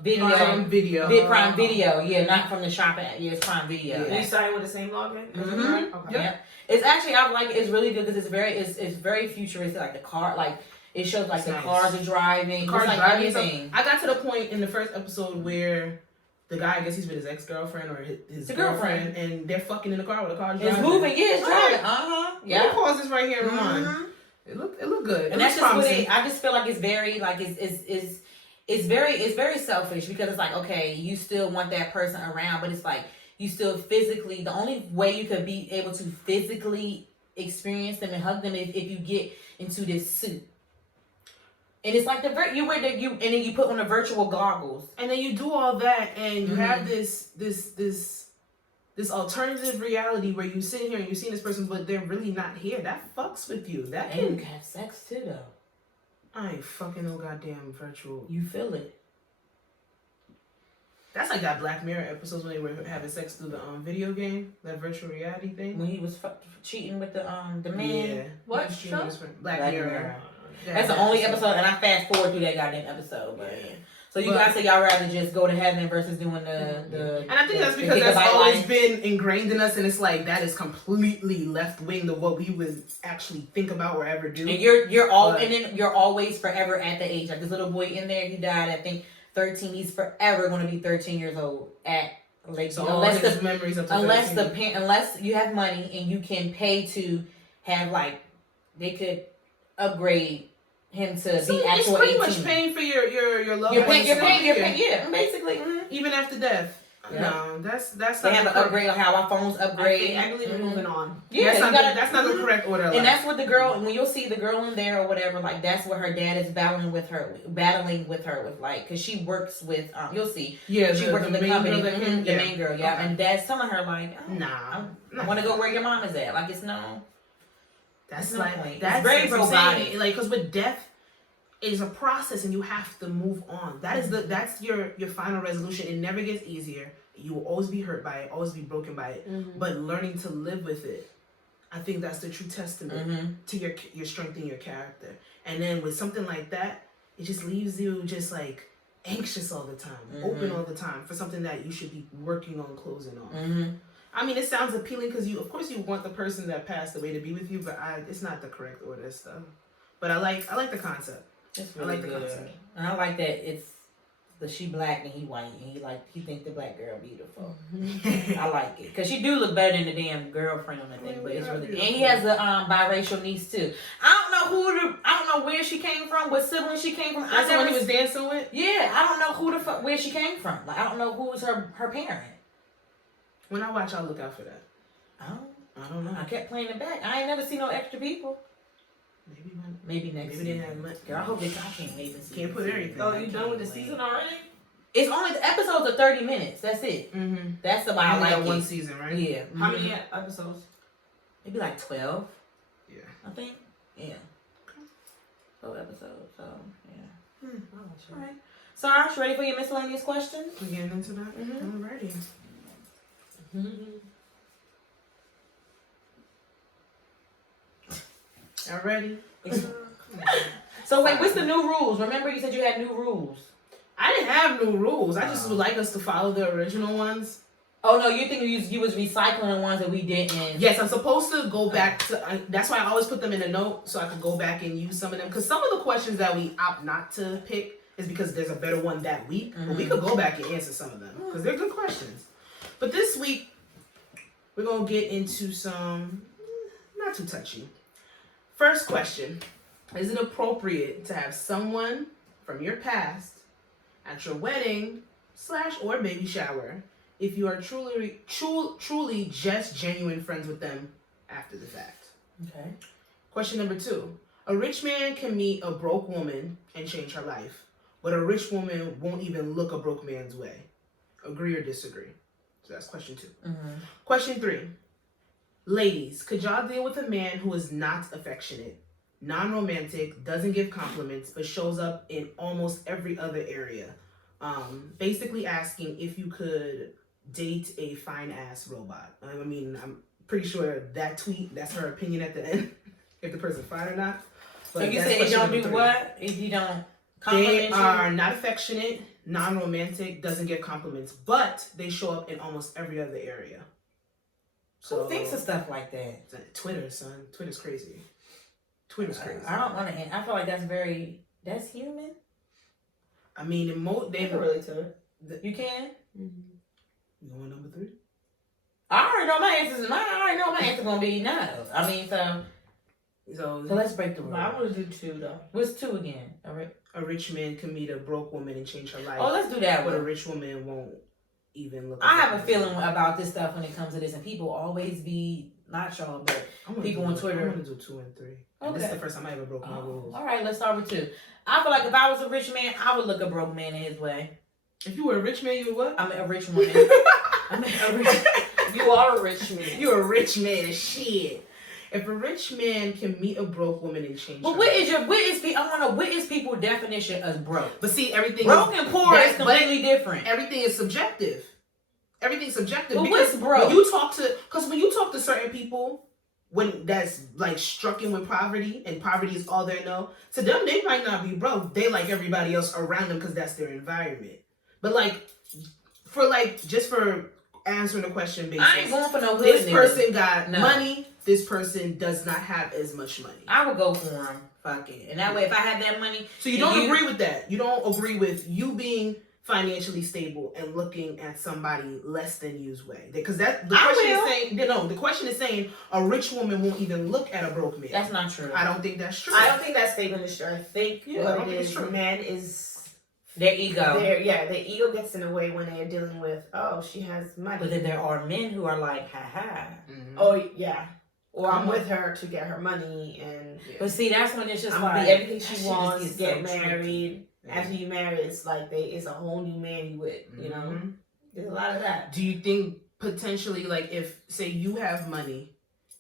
video. Prime Video. Prime Video. Yeah, not from the shop app. Yeah, it's Prime Video. Yeah. You starting with the same login? Okay. Yeah. It's actually I like it. It's really good because it's very futuristic. Like the car, like it shows like the cars are driving. Cars like driving. Everything. I got to the point in the first episode where the guy, I guess he's with his ex-girlfriend or his girlfriend, and they're fucking in the car with the car driving. It's moving. Yeah, it's driving. Yeah. Let me pause this right here and rewind. It looked good. And that's just what I just feel like it's very like it's very selfish because it's like, okay, you still want that person around, but it's like you still physically, the only way you could be able to physically experience them and hug them if you get into this suit. And it's like you wear and then you put on the virtual goggles. And then you do all that and you have this alternative reality where you sit here and you see this person, but they're really not here. That fucks with you. That and you can have sex too, though. I ain't fucking no goddamn virtual. You feel it. That's like that Black Mirror episodes when they were having sex through the video game, that virtual reality thing. When he was cheating with the man. Yeah. What? Black Mirror. That's the only episode, and I fast forward through that goddamn episode. But so you guys say y'all rather just go to heaven versus doing the and I think that's because that's always been ingrained in us, and it's like that is completely left wing to what we would actually think about or ever do. And you're always forever at the age like this little boy in there. He died, I think 13. He's forever going to be 13 years old at Lake. So unless memories up to unless you have money and you can pay to have like they could upgrade him to be actual. It's pretty 18. Much paying for your love. You're paying, yeah, basically. Even after death. Yeah. No, that's they have an upgrade on how our phones upgrade. I believe in moving on. Yeah, that's not the correct order. And that's what the girl, when you'll see the girl in there or whatever, like that's what her dad is battling with her with like, cause she works with you'll see. Yeah, she works with the company, the main girl, and dad's telling her like, nah, I want to go where your mom is at. Like it's no. That's that's very robotic. Like, because with death is a process, and you have to move on. That's your final resolution. It never gets easier. You will always be hurt by it, always be broken by it. But learning to live with it, I think that's the true testament to your strength and your character. And then with something like that, it just leaves you just like anxious all the time, open all the time for something that you should be working on closing on. I mean, it sounds appealing because you want the person that passed away to be with you, but it's not the correct order stuff. But I like the concept. It's really good. And I like that it's But she black and he white, and he think the black girl beautiful. I like it because she do look better than the damn girlfriend on the thing. But it's really, and he has a biracial niece too. I don't know where she came from, what sibling she came from. That's the one he was dancing with. Yeah, I don't know where she came from. Like I don't know who was her parent. When I watch, I'll look out for that. I don't know. I kept playing it back. I ain't never seen no extra people. Maybe next season. Maybe they have much. Girl, I hope I can't wait to see. Can't put everything. Oh, you done with the season already? It's only the episodes are 30 minutes. That's it. Mm-hmm. That's about I like one season, right? Yeah. Mm-hmm. How many episodes? Maybe like 12. Yeah. I think. Yeah. 12 episodes. So yeah. All right. Sarge, ready for your miscellaneous questions? We getting into that? Mm-hmm. Alrighty. Already. So wait, what's the new rules? Remember you said you had new rules. I didn't have new rules. I just would like us to follow the original ones. Oh no, you think you was recycling the ones that we didn't? Yes, I'm supposed to go back to. That's why I always put them in a note so I could go back and use some of them. Because some of the questions that we opt not to pick is because there's a better one that week. But we could go back and answer some of them because they're good questions. But this week we're gonna get into some not too touchy. First question: is it appropriate to have someone from your past at your wedding / or baby shower if you are truly just genuine friends with them after the fact? Okay. Question number 2. A rich man can meet a broke woman and change her life, but a rich woman won't even look a broke man's way. Agree or disagree? So that's question 2. Question 3. Ladies, could y'all deal with a man who is not affectionate, non-romantic, doesn't give compliments, but shows up in almost every other area? Basically asking if you could date a fine-ass robot. I mean, I'm pretty sure that tweet, that's her opinion at the end, if the person's fine or not. But so you said if you don't do what? If you don't compliment They are not affectionate, non-romantic, doesn't give compliments, but they show up in almost every other area. So, who thinks of stuff like that? Twitter, son. Twitter's crazy. Twitter's crazy. I don't want to. I feel like that's human. I mean, they can relate to it. You can. You want number 3? I already know my answer. I already know my answer gonna be no. I mean, so let's break the rule. I want to do 2 though. What's 2 again? All right. A rich man can meet a broke woman and change her life. Oh, let's do that But one. a rich woman won't even look. I have a feeling about this stuff when it comes to this, and people always be not y'all, but people on Twitter. I'm gonna do 2 and 3. And this is the first time I ever broke my rules. All right, let's start with 2. I feel like if I was a rich man, I would look a broke man in his way. If you were a rich man, you would what? I'm a rich woman. You are a rich man. You're a rich man. Shit. If a rich man can meet a broke woman and change. But what is people's definition of broke? But see, everything broke and poor is completely different. Everything is subjective. Everything's subjective. But what's broke? When you talk to certain people, when that's like struck in with poverty and poverty is all they know, to them they might not be broke. They like everybody else around them because that's their environment. But just for answering the question basis, I ain't going for no hood this nigga. person got money. This person does not have as much money. I would go for him. Fuck it. And that way, if I had that money, so you don't agree with that. You don't agree with you being financially stable and looking at somebody less than you's way. Because the question is saying a rich woman won't even look at a broke man. That's not true. I don't think that's true. I don't think that statement is true. I think what it is, man, is their ego. Their ego gets in the way when they're dealing with, oh, she has money. But then there are men who are like, ha. Mm-hmm. Oh, yeah. Or I'm with her to get her money. But see, that's when it's just I'm like, gonna be everything she wants, get so married. Yeah. After you marry, it's like it's a whole new man you with, you know? There's a lot of that. Do you think potentially, like, if, say, you have money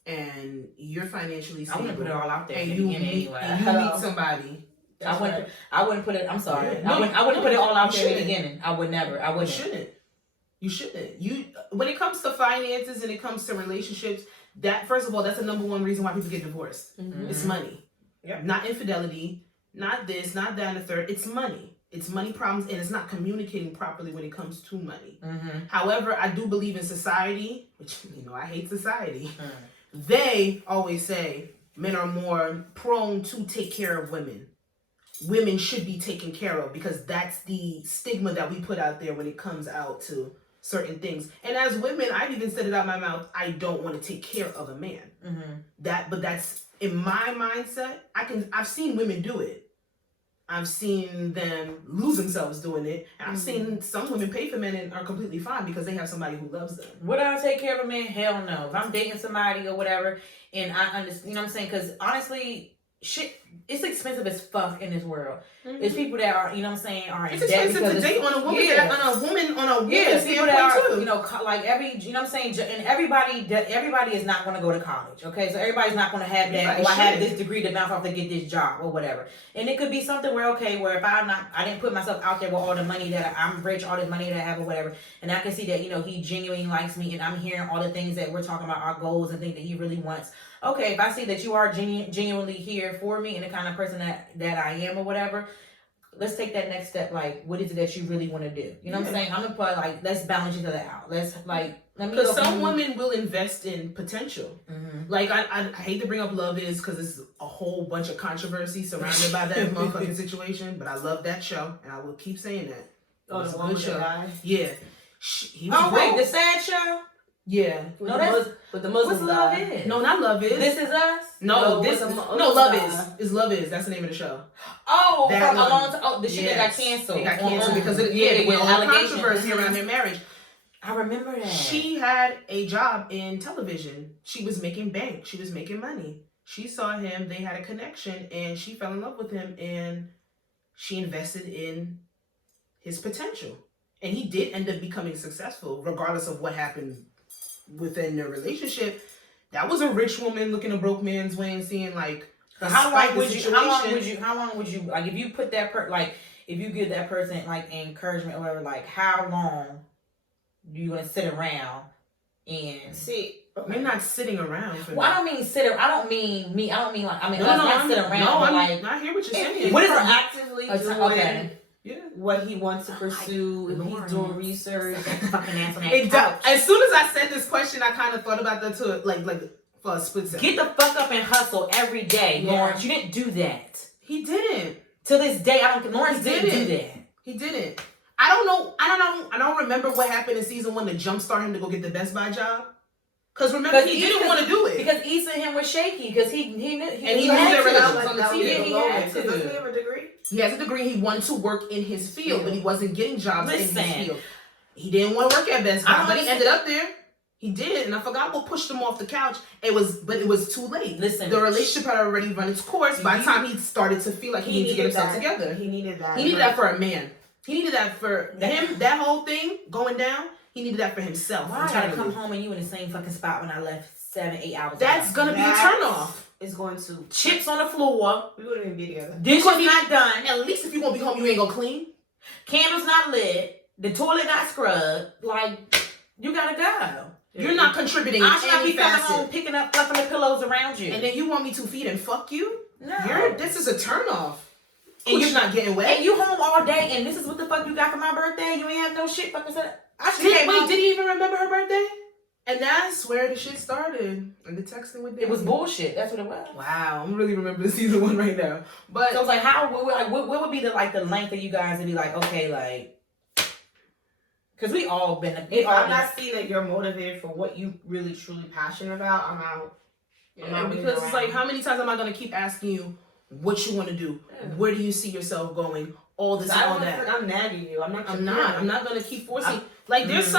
and you're financially stable. I wouldn't put it all out there. And you meet somebody. I wouldn't put it. I'm sorry. Yeah. I wouldn't put it all out there in the beginning. I would never. I wouldn't. You shouldn't. When it comes to finances and it comes to relationships, that first of all, that's the number one reason why people get divorced. It's money. Yep. Not infidelity. Not this. Not that. And the third. It's money. It's money problems, and it's not communicating properly when it comes to money. However, I do believe in society, which I hate society. They always say men are more prone to take care of women. women should be taken care of, because that's the stigma that we put out there when it comes out to certain things. And as women, I've even said it out my mouth, I don't want to take care of a man. But that's in my mindset. I've seen women do it. I've seen them lose themselves doing it. And I've seen some women pay for men and are completely fine because they have somebody who loves them. Would I take care of a man? Hell no. If I'm dating somebody or whatever, and I understand, you know what I'm saying? Because honestly, shit, it's expensive as fuck in this world. It's people that are, you know what I'm saying, are in it's expensive to date on a woman, on a woman people that are, you know, like you know what I'm saying, and everybody is not going to go to college, okay? So everybody's not going to have that, I have this degree to bounce off to get this job or whatever. And it could be something where, okay, where if I didn't put myself out there with all the money that I'm rich, all the money that I have or whatever, and I can see that, you know, he genuinely likes me, and I'm hearing all the things that we're talking about, our goals and things that he really wants. Okay, if I see that you are genuinely here for me and the kind of person that I am or whatever, let's take that next step. Like, what is it that you really want to do? You know what I'm saying? I'm gonna put like, let's balance each other out. Let me. Because some women will invest in potential. Like I hate to bring up Love Is, because it's a whole bunch of controversy surrounded by that motherfucking situation. But I love that show, and I will keep saying that. Oh, the one with the guy? Yeah. He was wait, the sad show? Yeah. No, that's with the Muslim what's Love guy. Is? No, not Love Is. This Is Us? No, Love guy. Is. Love Is. That's the name of the show. Oh, that from a long time. Oh, the shit that got canceled. It got canceled because of the controversy around their marriage. I remember that. She had a job in television. She was making bank. She was making money. She saw him. They had a connection, and she fell in love with him, and she invested in his potential. And he did end up becoming successful, regardless of what happened within their relationship. That was a rich woman looking a broke man's way and seeing like, how long would you like, if you put that if you give that person like encouragement or whatever, like how long do you want to sit around and see? Okay. You're not sitting around. I don't mean sit. I don't mean me. I don't mean like. I mean, not sit around. No, but like, I hear what you're saying. What is actively doing? Okay. Yeah. What he wants to pursue, if he's doing research. Fucking ass on that couch. As soon as I said this question, I kind of thought about that too, like for a split second. Get the fuck up and hustle every day, yeah. Lawrence. You didn't do that. He didn't. To this day, Lawrence didn't do that. He didn't. I don't know. I don't remember what happened in season 1 to jumpstart him to go get the Best Buy job. Because remember, he didn't want to do it. Because Issa and him was shaky. Because he knew. And he knew their relationship on the TV. He had to. Doesn't he have a degree? He has a degree. He wanted to work in his field, but he wasn't getting jobs in his field. He didn't want to work at Best Buy, but he ended up there. He did, and I forgot what pushed him off the couch. But it was too late. Listen, the relationship had already run its course by the time he started to feel like he needed to get himself together. He needed that. He needed that for a man. He needed that for him. That whole thing going down. He needed that for himself. Why I gotta come home and you in the same fucking spot when I left 7-8 hours? That's gonna be a turnoff. It's going to chips on the floor. We wouldn't even be together. Dishes not done. At least if you won't be home, you ain't gonna clean. Candles not lit. The toilet not scrubbed. Like, you gotta go. You're not contributing. I should not be coming home picking up fluffing the pillows around you. And then you want me to feed and fuck you? No. This is a turnoff. And you're not getting wet. And you home all day, and this is what the fuck you got for my birthday. You ain't have no shit fucking said. Did he even remember her birthday? And that's where the shit started. And the texting with them. It was bullshit. That's what it was. Wow, I'm really remembering season 1 right now. But so I was like, what would be the length of you guys to be like, okay, like, because we all been. If I'm not seeing that you're motivated for what you really truly passionate about, I'm out. Because it's like, how many times am I gonna keep asking you what you want to do? Yeah. Where do you see yourself going? All this and all that. I'm nagging you. I'm not gonna keep forcing. Let's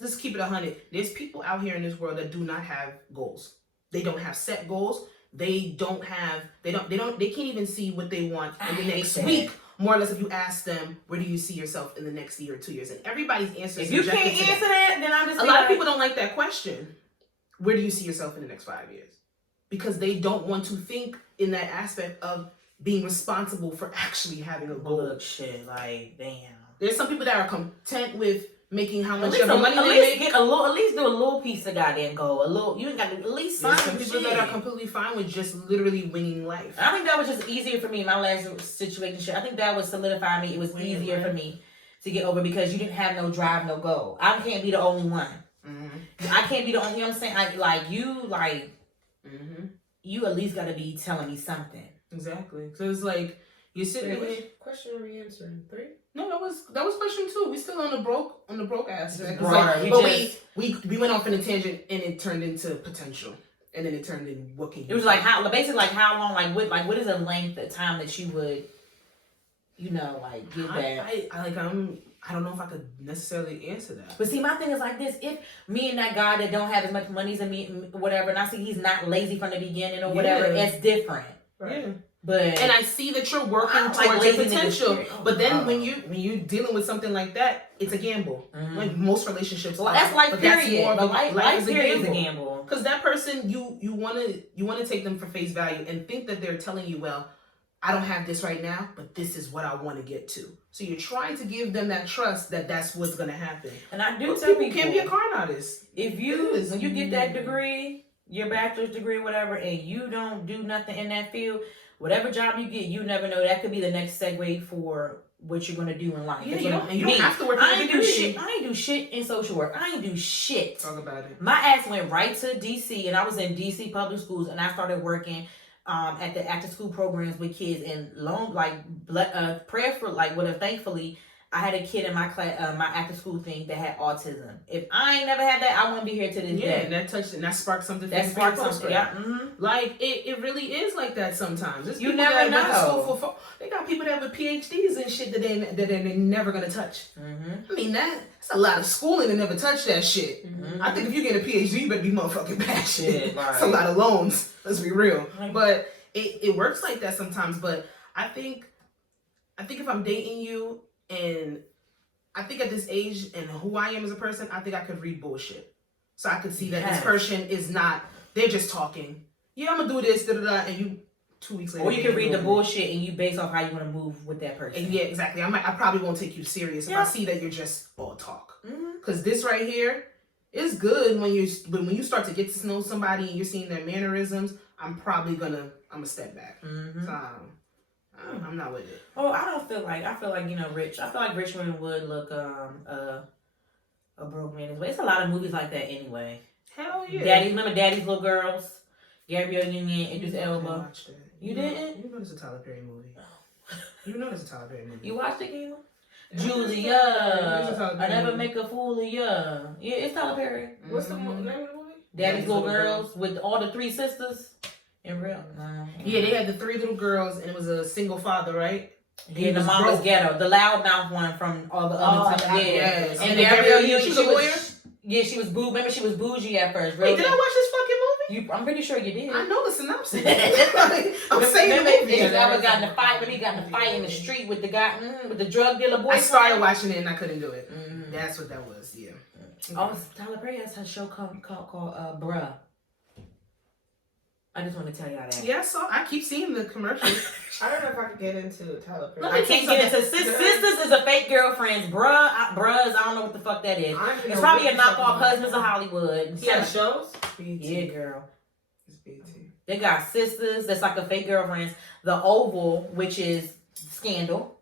just keep it 100. There's people out here in this world that do not have goals. They don't have set goals. They can't even see what they want in the next week. More or less, if you ask them, where do you see yourself in the next year or 2 years? And everybody's answer is if you can't answer that, then I'm just a lot of people don't like that question. Where do you see yourself in the next 5 years? Because they don't want to think in that aspect of being responsible for actually having a goal. Look, shit, like, damn. There's some people that are content with making how much money they make. At least do a little piece of goddamn goal. A little, you ain't got to at least sign some people that are completely fine with just literally winging life. I think that was just easier for me. My last situation, I think that was solidify me. It was easier for me to get over because you didn't have no drive, no goal. I can't be the only one. Mm-hmm. I can't be the only. You know what I'm saying? You at least got to be telling me something. Exactly. So it's like, You're sitting there. Which question are we answering? 3? No, that was question 2. We still on the broke aspect. Broader. But we went off in a tangent and it turned into potential, and then it turned in what can you? It was like how long, what is the length of time that you would, give that? I don't know if I could necessarily answer that. But see, my thing is like this: if me and that guy that don't have as much money as me, whatever, and I see he's not lazy from the beginning or whatever, it's different. Right. Yeah. But and I see that you're working towards your potential. But then when you're dealing with something like that, it's a gamble. Mm-hmm. Like most relationships, that's life. But period. That's more life is period is a gamble. Because that person, you wanna take them for face value and think that they're telling you, well, I don't have this right now, but this is what I want to get to. So you're trying to give them that trust that that's what's gonna happen. And I do Most tell people can't be a con artist. When you get that degree, your bachelor's degree, whatever, and you don't do nothing in that field, whatever job you get, you never know. That could be the next segue for what you're gonna do in life. Yeah, you don't have to work. I ain't do shit. I ain't do shit in social work. I ain't do shit. Talk about it. My ass went right to DC, and I was in DC public schools, and I started working at the after school programs with kids. And thankfully, I had a kid in my class, my after school thing that had autism. If I ain't never had that, I wouldn't be here to this day. And that touched and that sparked something. That sparked something. Yeah. Mm-hmm. Like it really is like that sometimes. There's you never know. They got people that have PhDs and shit that they're never gonna touch. Mm-hmm. I mean that's a lot of schooling to never touch that shit. Mm-hmm. I think if you get a PhD, you better be motherfucking passionate. Right. It's a lot of loans. Let's be real. Right. But it works like that sometimes. But I think if I'm dating you and I think at this age and who I am as a person, I think I could read bullshit. So I could see that this person is not, they're just talking. Yeah, I'm going to do this, and you 2 weeks later. Or you can read the bullshit and you base off how you want to move with that person. And yeah, exactly. I probably won't take you serious if I see that you're just all talk. Because this right here is good when you start to get to know somebody and you're seeing their mannerisms, I'm probably going to step back. Mm-hmm. So, I'm not with it. Oh, I feel like Rich. I feel like Richmond would look a broke man as well. It's a lot of movies like that anyway. Hell yeah. Remember Daddy's Little Girls? Gabrielle Union, Idris Elba. You didn't? You know it's a Tyler Perry movie. You know it's a Tyler Perry movie. You watched it, Keema? Julia, I never make a fool of ya. Yeah, it's Tyler Perry. What's the name of the movie? Daddy's Little Girls with all the 3 sisters. In real? Yeah, they had the 3 little girls, and it was a single father, right? Yeah, the mom was ghetto. The loudmouth one from all the other time. Yes. And Gabrielle Union, she was a lawyer? Yeah, she was bougie. Remember, she was bougie at first. Wait, did I watch this fucking movie? I'm pretty sure you did. I know the synopsis. I'm saying the movie. Ever got in a fight when he got in a fight in the street with the guy, with the drug dealer boy? I started watching it and I couldn't do it. That's what that was, yeah. Oh, Tyler Perry has a show called Bruh. I just want to tell y'all that. Yeah, I keep seeing the commercials. I don't know if I could get into Tyler Perry. I can't get into Sisters is a fake girlfriend's. Bruhs, I don't know what the fuck that is. It's probably a knockoff Husbands of Hollywood. Yeah, shows? Yeah, girl. It's BT. They got Sisters, that's like a fake girlfriend's. The Oval, which is Scandal.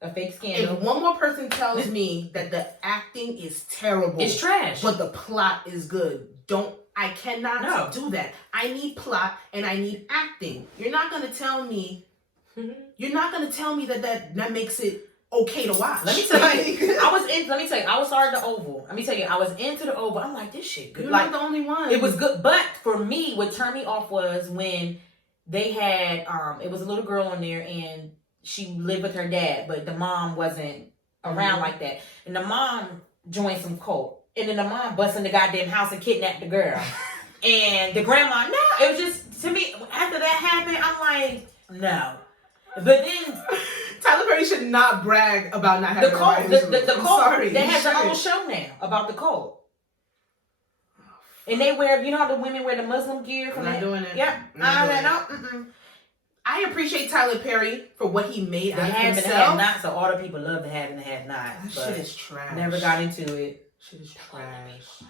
A fake Scandal. If one more person tells me that the acting is terrible. It's trash. But the plot is good. I cannot do that. I need plot and I need acting. You're not gonna tell me that makes it okay to watch. Let me tell you, I was starting the Oval. Let me tell you, I was into the Oval. I'm like, this shit good. You're like, not the only one. It was good, but for me, what turned me off was when they had it was a little girl on there and she lived with her dad, but the mom wasn't around like that. And the mom joined some cult. And then the mom busts in the goddamn house and kidnapped the girl. And the grandma, no. It was just, to me, after that happened, I'm like, no. But then Tyler Perry should not brag about not having the cult. The cult. Sorry, they have their own show now about the cult. And they wear, you know how the women wear the Muslim gear? I'm not doing it. Yep. I appreciate Tyler Perry for what he made The out of have himself. and the have nots, so all the people love the have and the have nots. That shit is trash. Never got into it. Shit is trash.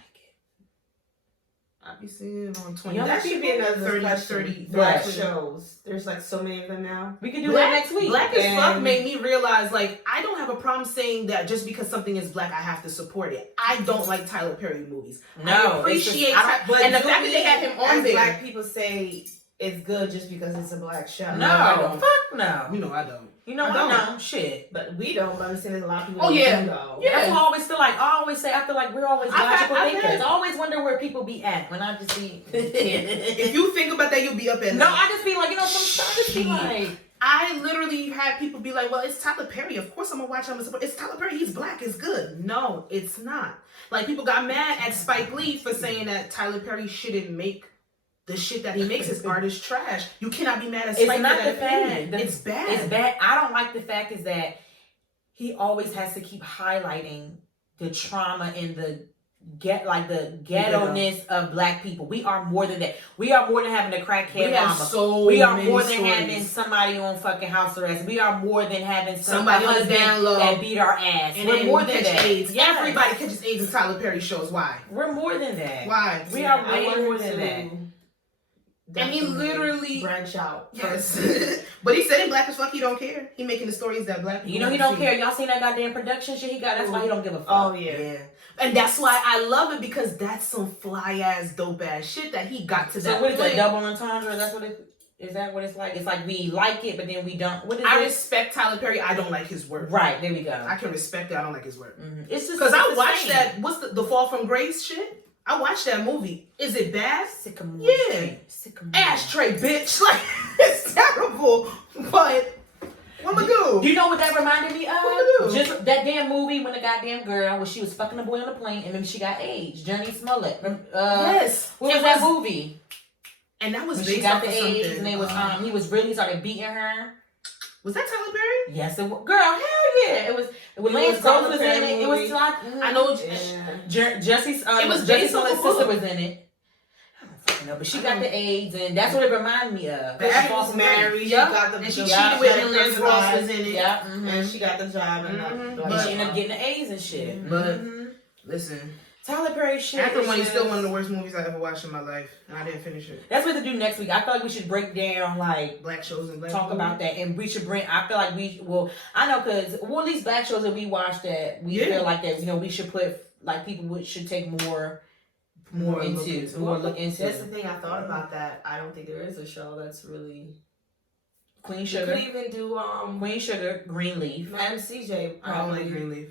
I be seeing it on 20. That should be another 30 Black shows. There's like so many of them now. We can do that next week. Black as Fuck made me realize, like, I don't have a problem saying that just because something is black, I have to support it. I don't like Tyler Perry movies. No, I appreciate and the fact that they had him on there. Black people say it's good just because it's a black show. No, fuck no. You know I don't. You know, I know. Shit. But we don't. But I'm saying there's a lot of people. Oh, yeah. Do, though. Yeah. That's what I always feel like. I always say, I feel like we're always logical thinkers. had- I always wonder where people be at when I just be. If you think about that, you'll be up in. No, I just be like, you know, sometimes I just be like. I literally had people be like, well, it's Tyler Perry. Of course I'm going to watch him. It's Tyler Perry. He's black. It's good. No, it's not. Like, people got mad at Spike Lee for saying that Tyler Perry shouldn't make the shit that he makes. His art is trash. You cannot be mad at Spike Lee. It's not the fact. It's bad. It's bad. I don't like the fact is that he always has to keep highlighting the trauma and the ghetto-ness of black people. We are more than that. We are more than having a crackhead mama. We are more than having somebody on fucking house arrest. We are more than having somebody on the down low that beat our ass. And we're more than that. AIDS. Yes. Everybody catches AIDS in Tyler Perry shows. Why? We're more than that. Why? We are way more than that. And he literally branch out. Yes. But he said in Black as Fuck he don't care. He making the stories that black people. You know he don't care. Y'all seen that goddamn production shit he got? That's why he don't give a fuck. Oh yeah. And that's why I love it, because that's some fly ass dope ass shit that he got to that. So what is that, double entendre? That's what it is. That what it's like? It's like we like it, but then we don't. What is I it? respect Tyler Perry. I don't like his work. Right, there we go. I can respect it. I don't like his work. Mm-hmm. It's just because I watched that. What's the Fall from Grace shit? I watched that movie. Is it bad? Sycamore. Yeah. Sycamore. Ashtray, bitch. Like, it's terrible. But what am I do? You know what that reminded me of? What do? Just that damn movie when the goddamn girl, when she was fucking the boy on the plane, and then she got AIDS. Journey Smollett. Yes. What was that movie? And that was when based she got off the of AIDS, something. and they was he was really started beating her. Was that Tyler Perry? Yes, it was. Girl, hell yeah! It was. When Lance Gross was in it, it was like I know. Jesse's. It was Jesse's sister was in it. I don't fucking know, but she got the AIDS, and that's what it reminded me of. But she was married. She got the. And she cheated with him. Lance Gross was in it. Yeah, and she got the job, and she ended up getting the AIDS and shit. But listen. Tyler Perry shit. After One is still one of the worst movies I ever watched in my life, and I didn't finish it. That's what to do next week. I feel like we should break down like black shows and black talk movies. About that, and we should bring. I feel like we will. I know because at least black shows that we watch that we feel like that. You know, we should put like people should take more look into. That's the thing I thought about that. I don't think there is a show that's really. Queen Sugar. You could even do Queen Sugar, Greenleaf. Madam CJ. I don't like Greenleaf.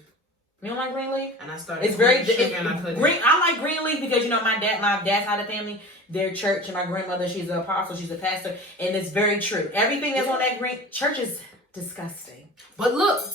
You don't like Greenleaf? And I started. It's very and I couldn't. I like Greenleaf because you know my dad's side of the family, their church, and my grandmother, she's an apostle, she's a pastor, and it's very true. Everything that's on that church is disgusting. But look,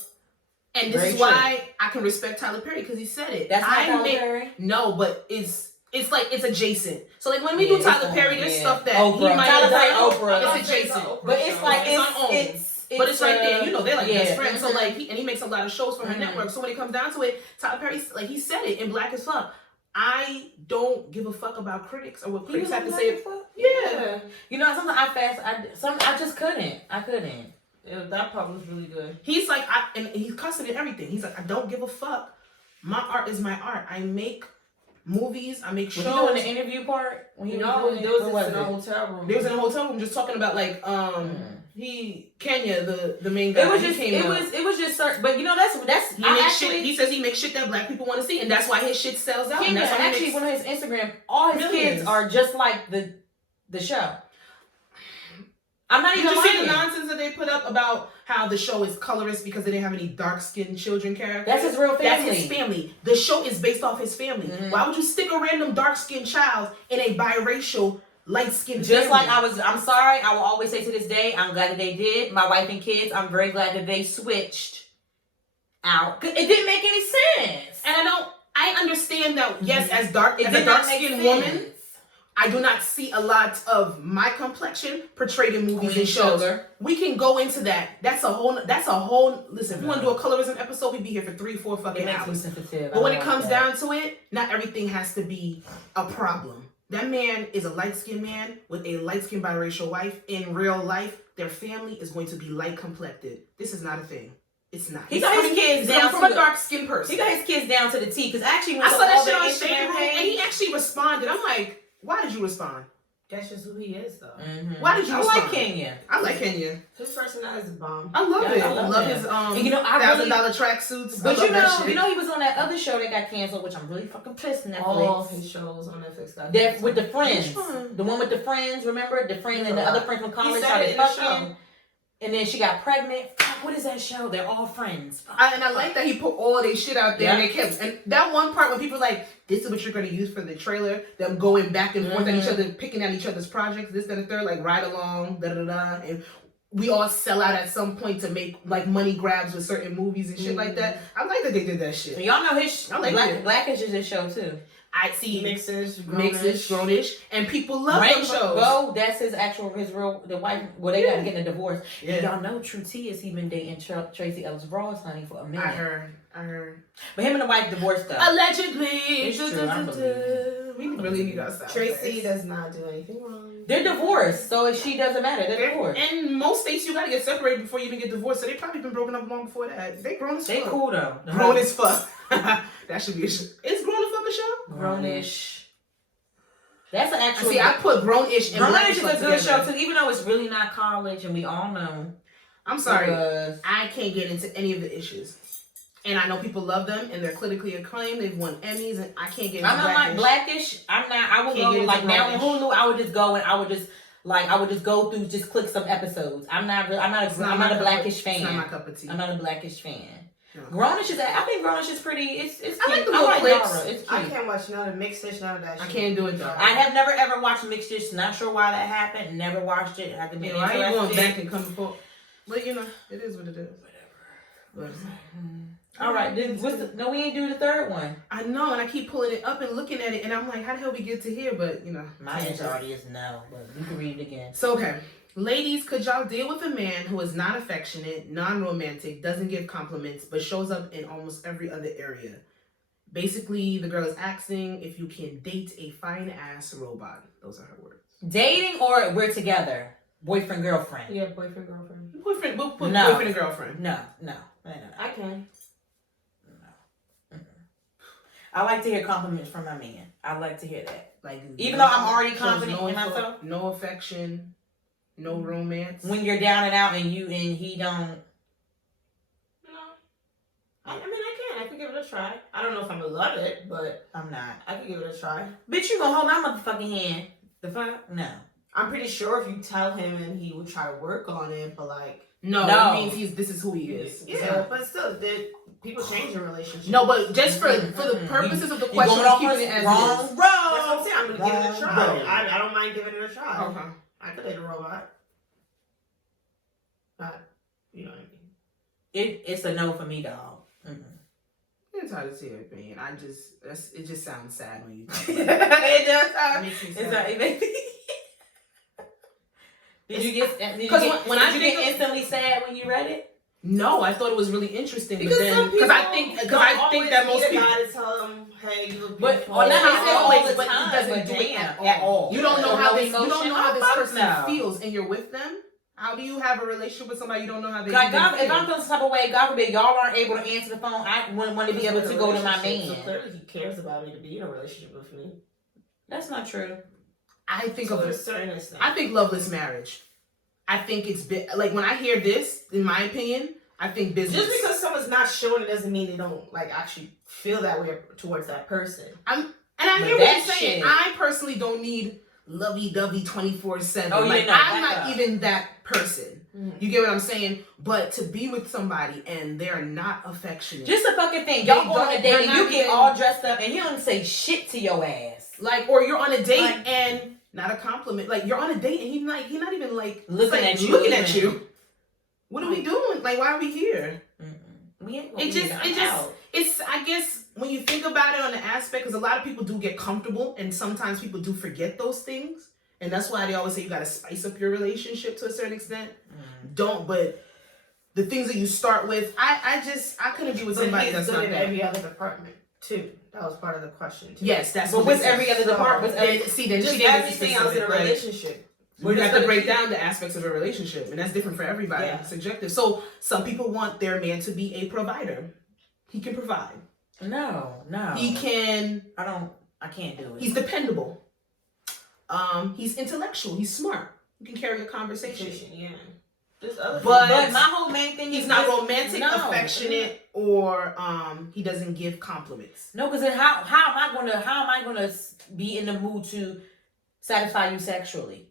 and this very is why I can respect Tyler Perry because he said it. That's not Tyler Perry. No, but it's like it's adjacent. So like when we do Tyler Perry, there's stuff that Oprah. he might have done. Oprah. It's adjacent, but it's like it's but it's right there, you know, they're like best friends. So like, he makes a lot of shows for her network. So when it comes down to it, Tyler Perry, like he said it in Black as Fuck. I don't give a fuck about critics or what critics have to say. Yeah, you know, sometimes I just couldn't. I couldn't. Yeah, that part was really good. He's like, and he's cussing at everything. He's like, I don't give a fuck. My art is my art. I make movies. I make shows. Was he doing the interview part? When he was in a hotel room. They was in a hotel room just talking about like Kenya, the main guy. It was just certain, but you know that's he says he makes shit that black people want to see, and that's why his shit sells out. Kenya, and that's why actually, one of his Instagram, all his kids are just like the show. I'm not even. Did you see the nonsense that they put up about how the show is colorist because they didn't have any dark-skinned children characters? That's his real family. That's his family. The show is based off his family. Mm-hmm. Why would you stick a random dark-skinned child in a biracial light-skinned just family? Like I'm sorry, I will always say to this day, I'm glad that they did. My wife and kids, I'm very glad that they switched out. It didn't make any sense. And I understand that, yes, as a dark-skinned woman, I do not see a lot of my complexion portrayed in movies and shows. We can go into that. That's a whole, listen, if we want to do a colorism episode, we'd be here for 3-4 fucking hours. But when it comes down to it, not everything has to be a problem. That man is a light-skinned man with a light-skinned biracial wife. In real life, their family is going to be light-complected. This is not a thing. It's not. He got his kids down from a dark-skinned person. He got his kids down to the T. Because actually, when I saw that shit on Shade Room, and he actually responded. I'm like, why did you respond? That's just who he is, though. Mm-hmm. Why did you respond? I like Kenya. I like Kenya. His personality is bomb. I love it. I love his $1,000 tracksuits. But you know, he was on that other show that got canceled, which I'm really fucking pissed. Netflix. All his shows on Netflix got canceled. With the friends, the one with the friends. Remember the friend and the other friend from college started fucking. And then she got pregnant. What is that show? They're all friends. And I like that he put all their shit out there. And they kept, and that one part when people like, this is what you're going to use for the trailer. Them going back and forth at each other, picking at each other's projects. This, that, and the third. Like, ride along, da-da-da. And we all sell out at some point to make, like, money grabs with certain movies and shit like that. I like that they did that shit. Y'all know his, I like Blackish is his show, too. I see Mixxy, Grownish, and people love them shows. Bo, that's his real, the wife. Well, they got getting a divorce. Yeah. And y'all know True T is even dating Tracy Ellis Ross, honey, for a minute. I heard. But him and the wife divorced though. Allegedly. It's true, I believe We really need our stuff. Tracy does not do anything wrong. They're divorced, so she doesn't matter. They're divorced. In most states, you gotta get separated before you even get divorced. So they probably been broken up long before that. They grown as fuck. They cool though. Grown as fuck. That should be a show. Is Grown as Fuck a show? Grownish. That's an actual. See, I put Grownish and Grownish is Black a good together. show too, even though it's really not college, and we all know. I'm sorry, I can't get into any of the issues, and I know people love them, and they're critically acclaimed. They've won Emmys, and I can't get into I'm not like Blackish. I'm not. I would Can't go get like into now on Blackish. Hulu. I would just go and I would just go through, just click some episodes. I'm not a Blackish fan. It's not my cup of tea. I'm not a Blackish fan. No. Grownish is. I think Grownish is pretty. It's cute. I like the little clips. Yara. It's cute. I can't watch none of Mixxy, none of that shit. I can't do it though. I have never ever watched Mixxy. Not sure why that happened. Never watched it. I have to be I ain't interested. going back and coming forward. But you know, it is what it is. Whatever. All right. No, we ain't do the third one. I know, and I keep pulling it up and looking at it, and I'm like, how the hell we get to here? But you know, My answer already is no, but you can read it again. So okay. Ladies, could y'all deal with a man who is not affectionate, non-romantic, doesn't give compliments, but shows up in almost every other area? Basically, the girl is asking if you can date a fine-ass robot. Those are her words. Dating or we're together? Boyfriend, girlfriend? Yeah, boyfriend, girlfriend. Boyfriend, we'll put No. boyfriend and girlfriend. No. I can. I like to hear compliments from my man. I like to hear that. Like, Even though I'm already shows confident in myself. No affection, no romance. When you're down and out and he don't. No. I mean, I could give it a try. I don't know if I'm gonna love it, but I'm not. I could give it a try. Bitch, you gonna hold my motherfucking hand. The fuck? No. I'm pretty sure if you tell him and he would try to work on it, but like... No, it means this is who he is. Yeah, but still, people change in relationships. No, but just for the purposes of the question, going off keeping it as wrong it is. road. That's what I'm saying. I'm gonna give it a try. Wrong road. I don't mind giving it a try. Okay. I could date a robot. Not, you know what I mean? It's a no for me, dog. It's hard to see your opinion. It just sounds sad when you talk It about it. does. Makes me It's sad. not even. Did you get instantly sad when you read it? No, I thought it was really interesting. Because I think that most people. to tell them, hey, you look But beautiful. or not all all the the time, time, but but do it damn, at all. You don't know how this this person no. feels, and you're with them. How do you have a relationship with somebody you don't know how they Like, feel? if I'm feeling some type of way, God forbid, y'all aren't able to answer the phone, I wouldn't want to be able to go to my So man. clearly he cares about me to be in a relationship with me. That's not true. I think To of a it. certain extent. I think loveless marriage. I think it's like when I hear this, in my opinion, I think business. Just because someone's not showing it doesn't mean they don't like actually feel that way towards that person. And I hear But what you're that saying. shit- I personally don't need lovey-dovey 24/7. Oh, yeah, like no, I'm back not up. even that person. Mm-hmm. You get what I'm saying? But to be with somebody and they're not affectionate. Just a fucking thing. Y'all They go on a don't- date they're and not you get even- all dressed up and he don't say shit to your ass. Like, or you're on a date Like- and not a compliment. Like, you're on a date and he's not even like Looking like, at you. Looking at you. What are we doing? Like, why are we here? We ain't It's, I guess, when you think about it on the aspect, because a lot of people do get comfortable and sometimes people do forget those things. And that's why they always say you got to spice up your relationship to a certain extent. But the things that you start with, I couldn't be with somebody that's not in that. every other department too. That was part of the question too. Yes, that's But what with it says. every other So, department, Then just she didn't get everything else in a specific, right? relationship. We just have to gonna break keep- down the aspects of a relationship, and that's different for everybody. Yeah. It's subjective. So some people want their man to be a provider. He can provide. No. He can. I can't do it. He's dependable. He's intellectual. He's smart. You can carry a conversation. Yeah. There's other But my whole main thing He's is not just- romantic, no. affectionate, or he doesn't give compliments. No, because then how am I gonna be in the mood to satisfy you sexually?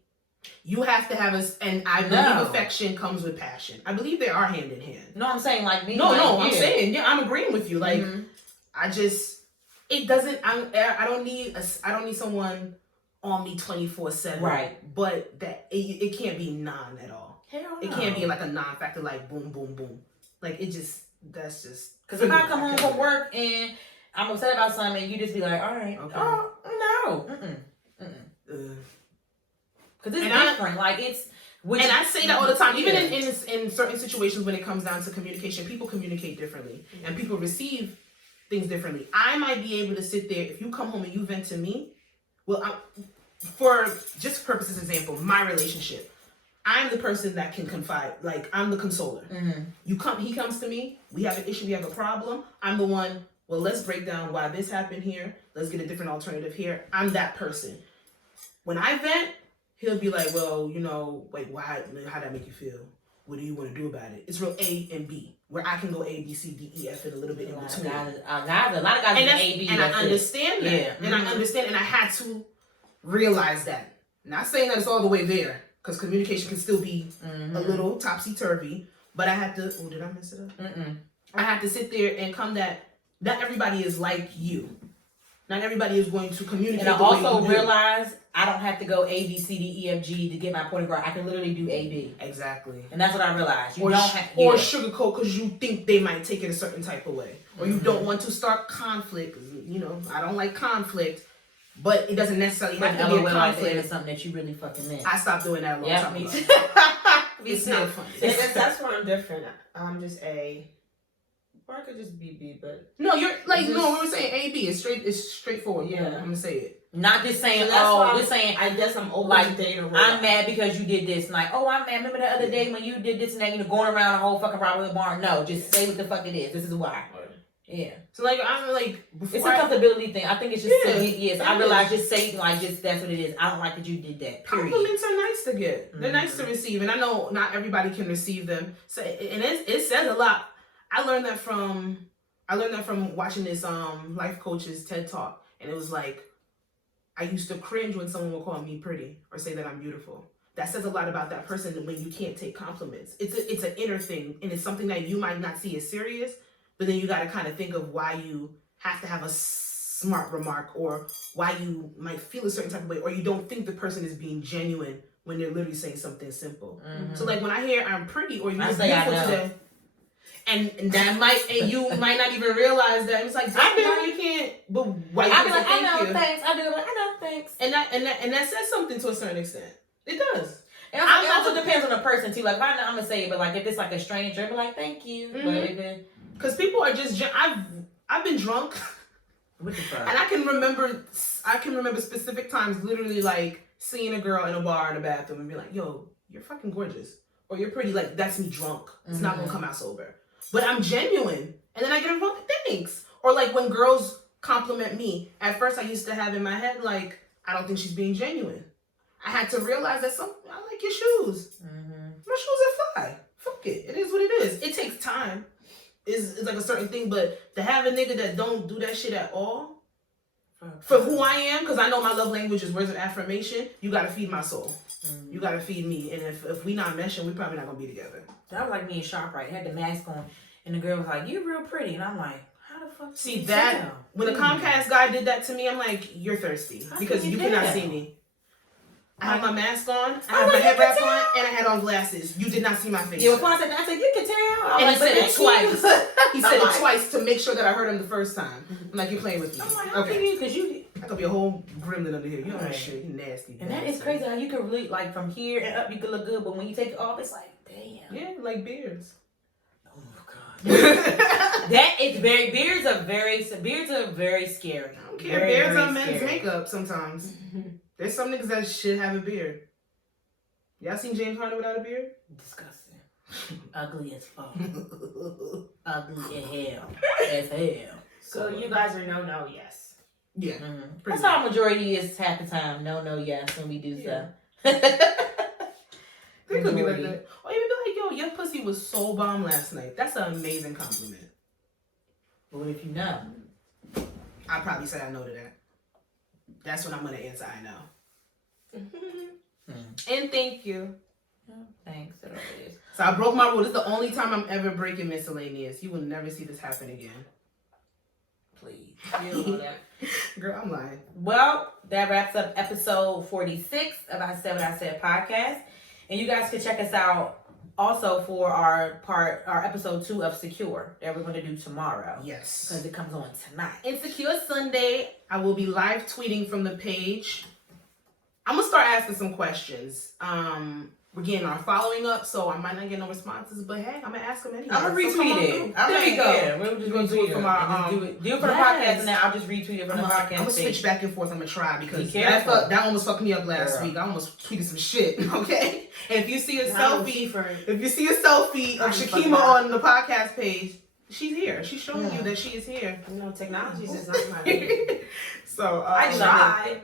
You have to have and I believe affection comes with passion. I believe they are hand in hand. No, I'm saying like me. No, like, I'm saying, I'm agreeing with you. Like, it doesn't, I don't need someone on me 24/7. Right. But that, it can't be non at all. Hell no. It can't be like a non-factor, like boom, boom, boom. Like, that's just. Because if I come home from work and I'm upset about something, you just be like, all right. Okay. Oh, no. Because it's different. Like, it's. And I say that all the time. Even in certain situations when it comes down to communication, people communicate differently. And people receive things differently. I might be able to sit there, if you come home and you vent to me, well, for just purposes example, my relationship, I'm the person that can confide. Like, I'm the consoler. He comes to me, we have an issue, we have a problem. I'm the one, well, let's break down why this happened here. Let's get a different alternative here. I'm that person. When I vent, he'll be like, well, wait, why? How'd that make you feel? What do you want to do about it? It's real A and B, where I can go A, B, C, D, E, F, and a little bit in between. A lot of guys and A, B. And I understand that. Yeah. And I understand, and I had to realize that. Not saying that it's all the way there, because communication can still be a little topsy-turvy, but I had to, did I mess it up? I had to sit there and come that not everybody is like you. Not everybody is going to communicate. And I also realized I don't have to go A, B, C, D, E, F, G to get my point across. I can literally do A, B. Exactly. And that's what I realized. Or sugarcoat because you think they might take it a certain type of way. Or you don't want to start conflict. I don't like conflict. But it doesn't necessarily have to be a conflict. It's something that you really fucking meant. I stopped doing that a long time ago. It's not funny. That's why I'm different. I'm just A. Or I could just be B, but no, you're like we were saying A B. It's straightforward. Yeah, I'm gonna say it. Not just saying just saying. I guess I'm open like to dating. I'm mad because you did this. And like, I'm mad. Remember the other day when you did this and that? Going around the whole fucking Robert barn. No, just say what the fuck it is. This is why. Yeah. So like I'm like it's a comfortability thing. I think it's just I realize just say that's what it is. I don't like that you did that. Period. Compliments are nice to get. They're nice to receive, and I know not everybody can receive them. So and it says a lot. I learned that from watching this life coach's TED Talk, and it was like I used to cringe when someone would call me pretty or say that I'm beautiful. That says a lot about that person when you can't take compliments. It's an inner thing, and it's something that you might not see as serious, but then you got to kind of think of why you have to have a smart remark or why you might feel a certain type of way, or you don't think the person is being genuine when they're literally saying something simple. So like when I hear I'm pretty or you look beautiful today. And that you might not even realize that. It's like, I know you can't, but why you be like, I know, you. Thanks. I know, thanks. And that says something to a certain extent. It does. And it also depends on the person too. Like, if I'm gonna say it, but like if it's like a stranger, I'd be like, thank you. Because people are just, I've been drunk. What the fuck? And I can remember specific times, literally like seeing a girl in a bar in a bathroom and be like, yo, you're fucking gorgeous. Or you're pretty. Like, that's me drunk. It's not gonna come out sober. But I'm genuine. And then I get involved, thanks. Or like when girls compliment me, at first I used to have in my head, like, I don't think she's being genuine. I had to realize that I like your shoes. My shoes are fly. Fuck it. It is what it is. It takes time. It's like a certain thing, but to have a nigga that don't do that shit at all, for who I am, because I know my love language is words of affirmation, you gotta feed my soul. You gotta feed me. And if we not meshing, we probably not gonna be together. That was like me in ShopRite. I had the mask on, and the girl was like, "You're real pretty," and I'm like, "How the fuck?" See that when the Comcast guy did that to me, I'm like, "You're thirsty because you cannot see me." I had my mask on, I had my head wrap on, and I had on glasses. You did not see my face. Yeah, when I said, "You can tell," and he said it twice. He said it twice to make sure that I heard him the first time. I'm like, "You're playing with me." I'm like, "How can you?" Because I could be a whole gremlin under here. You know that shit. You nasty. And that is crazy how you can really, like, from here and up, you can look good, but when you take it off, it's like, damn. Yeah, like beards. Oh my god. Beards are very scary. I don't care. Beards are men's makeup sometimes. There's some niggas that should have a beard. Y'all seen James Harden without a beard? Disgusting. Ugly as fuck. Ugly as hell. So you guys are no, yes. Yeah. That's how our majority is half the time. No, yes, when we do stuff. They could be like that. Or even be like, yo, your pussy was so bomb last night. That's an amazing compliment. But what if you know? I'd probably say I know to that. That's when I'm going to answer I know. And thank you. Thanks. It always is. So I broke my rule. This is the only time I'm ever breaking miscellaneous. You will never see this happen again. Please. You don't know that. Girl, I'm lying. Well, that wraps up episode 46 of I Said What I Said podcast. And you guys can check us out also for our episode 2 of Secure that we're going to do tomorrow. Yes. Because it comes on tonight. Insecure Sunday, I will be live tweeting from the page. I'm going to start asking some questions. We're getting our following up, so I might not get no responses, but hey, I'm going to ask them anyway. I'm going to retweet it. There we go. Yeah, we're just going to do it from our, do it for the podcast, and then I'll just retweet it from the podcast. I'm going to switch back and forth. I'm going to try because that almost fucked me up last week. I almost tweeted some shit, okay? And if you see a selfie of Keema on the podcast page, she's here. She's showing you that she is here. You know, technology is not my So I tried.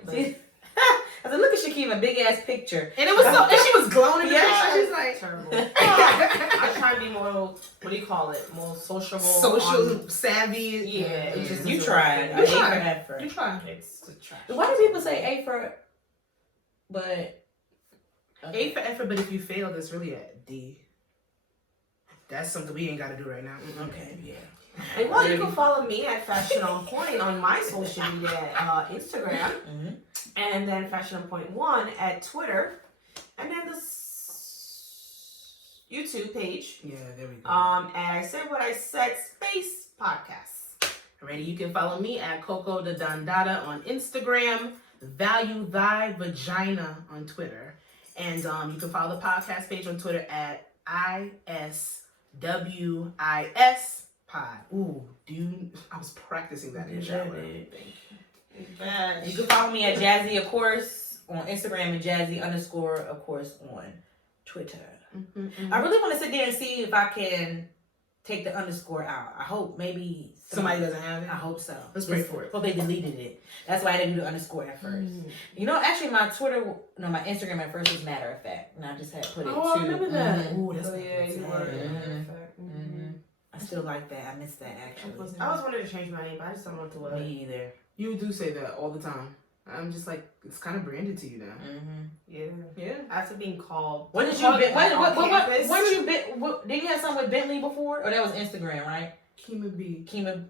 I said, look at Keema, big ass picture. And it was and she was glowing. Yeah, she's like terrible. I try to be more, what do you call it? More social savvy. Yeah, just you tried. You tried. Effort. You tried. It's trash. Why do people say A for? But A for effort, but if you fail, it's really a D. That's something we ain't got to do right now. Okay, yeah. And well, you can follow me at Fashion On Point on my social media, Instagram, and then Fashion On Point 1 at Twitter, and then the YouTube page. Yeah, there we go. And I Said What I Said Space Podcast. Alrighty, you can follow me at Coco the Dandada on Instagram, Value Thy Vagina on Twitter, and you can follow the podcast page on Twitter at ISWIS. Pod. Ooh, I was practicing that in the shower. You can follow me at Jazzy, of course, on Instagram, and Jazzy _ of course, on Twitter. I really want to sit there and see if I can take the underscore out. I hope maybe somebody doesn't have it. I hope so. Let's pray for it. Well, they deleted it. That's why I didn't do the underscore at first. You know, actually, my Instagram at first was Matter of Fact, and I just had put it. Oh, I remember that. Ooh, that's you were. I still like that. I miss that actually. I always wanted to change my name, but I just don't know what to wear. Me either. You do say that all the time. I'm just like, it's kind of branded to you now. Yeah. After being called. When did you did you have something with Bentley before? Or that was Instagram, right? Keema B.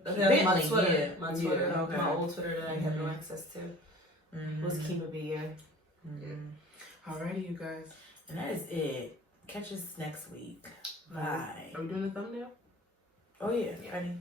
Bentley. My Twitter. Yeah. My Twitter. Yeah, okay. My old Twitter that I had no access to. Was Keema B, Alrighty, you guys. And that is it. Catch us next week. Bye. Are we doing a thumbnail? Oh yeah. Ready?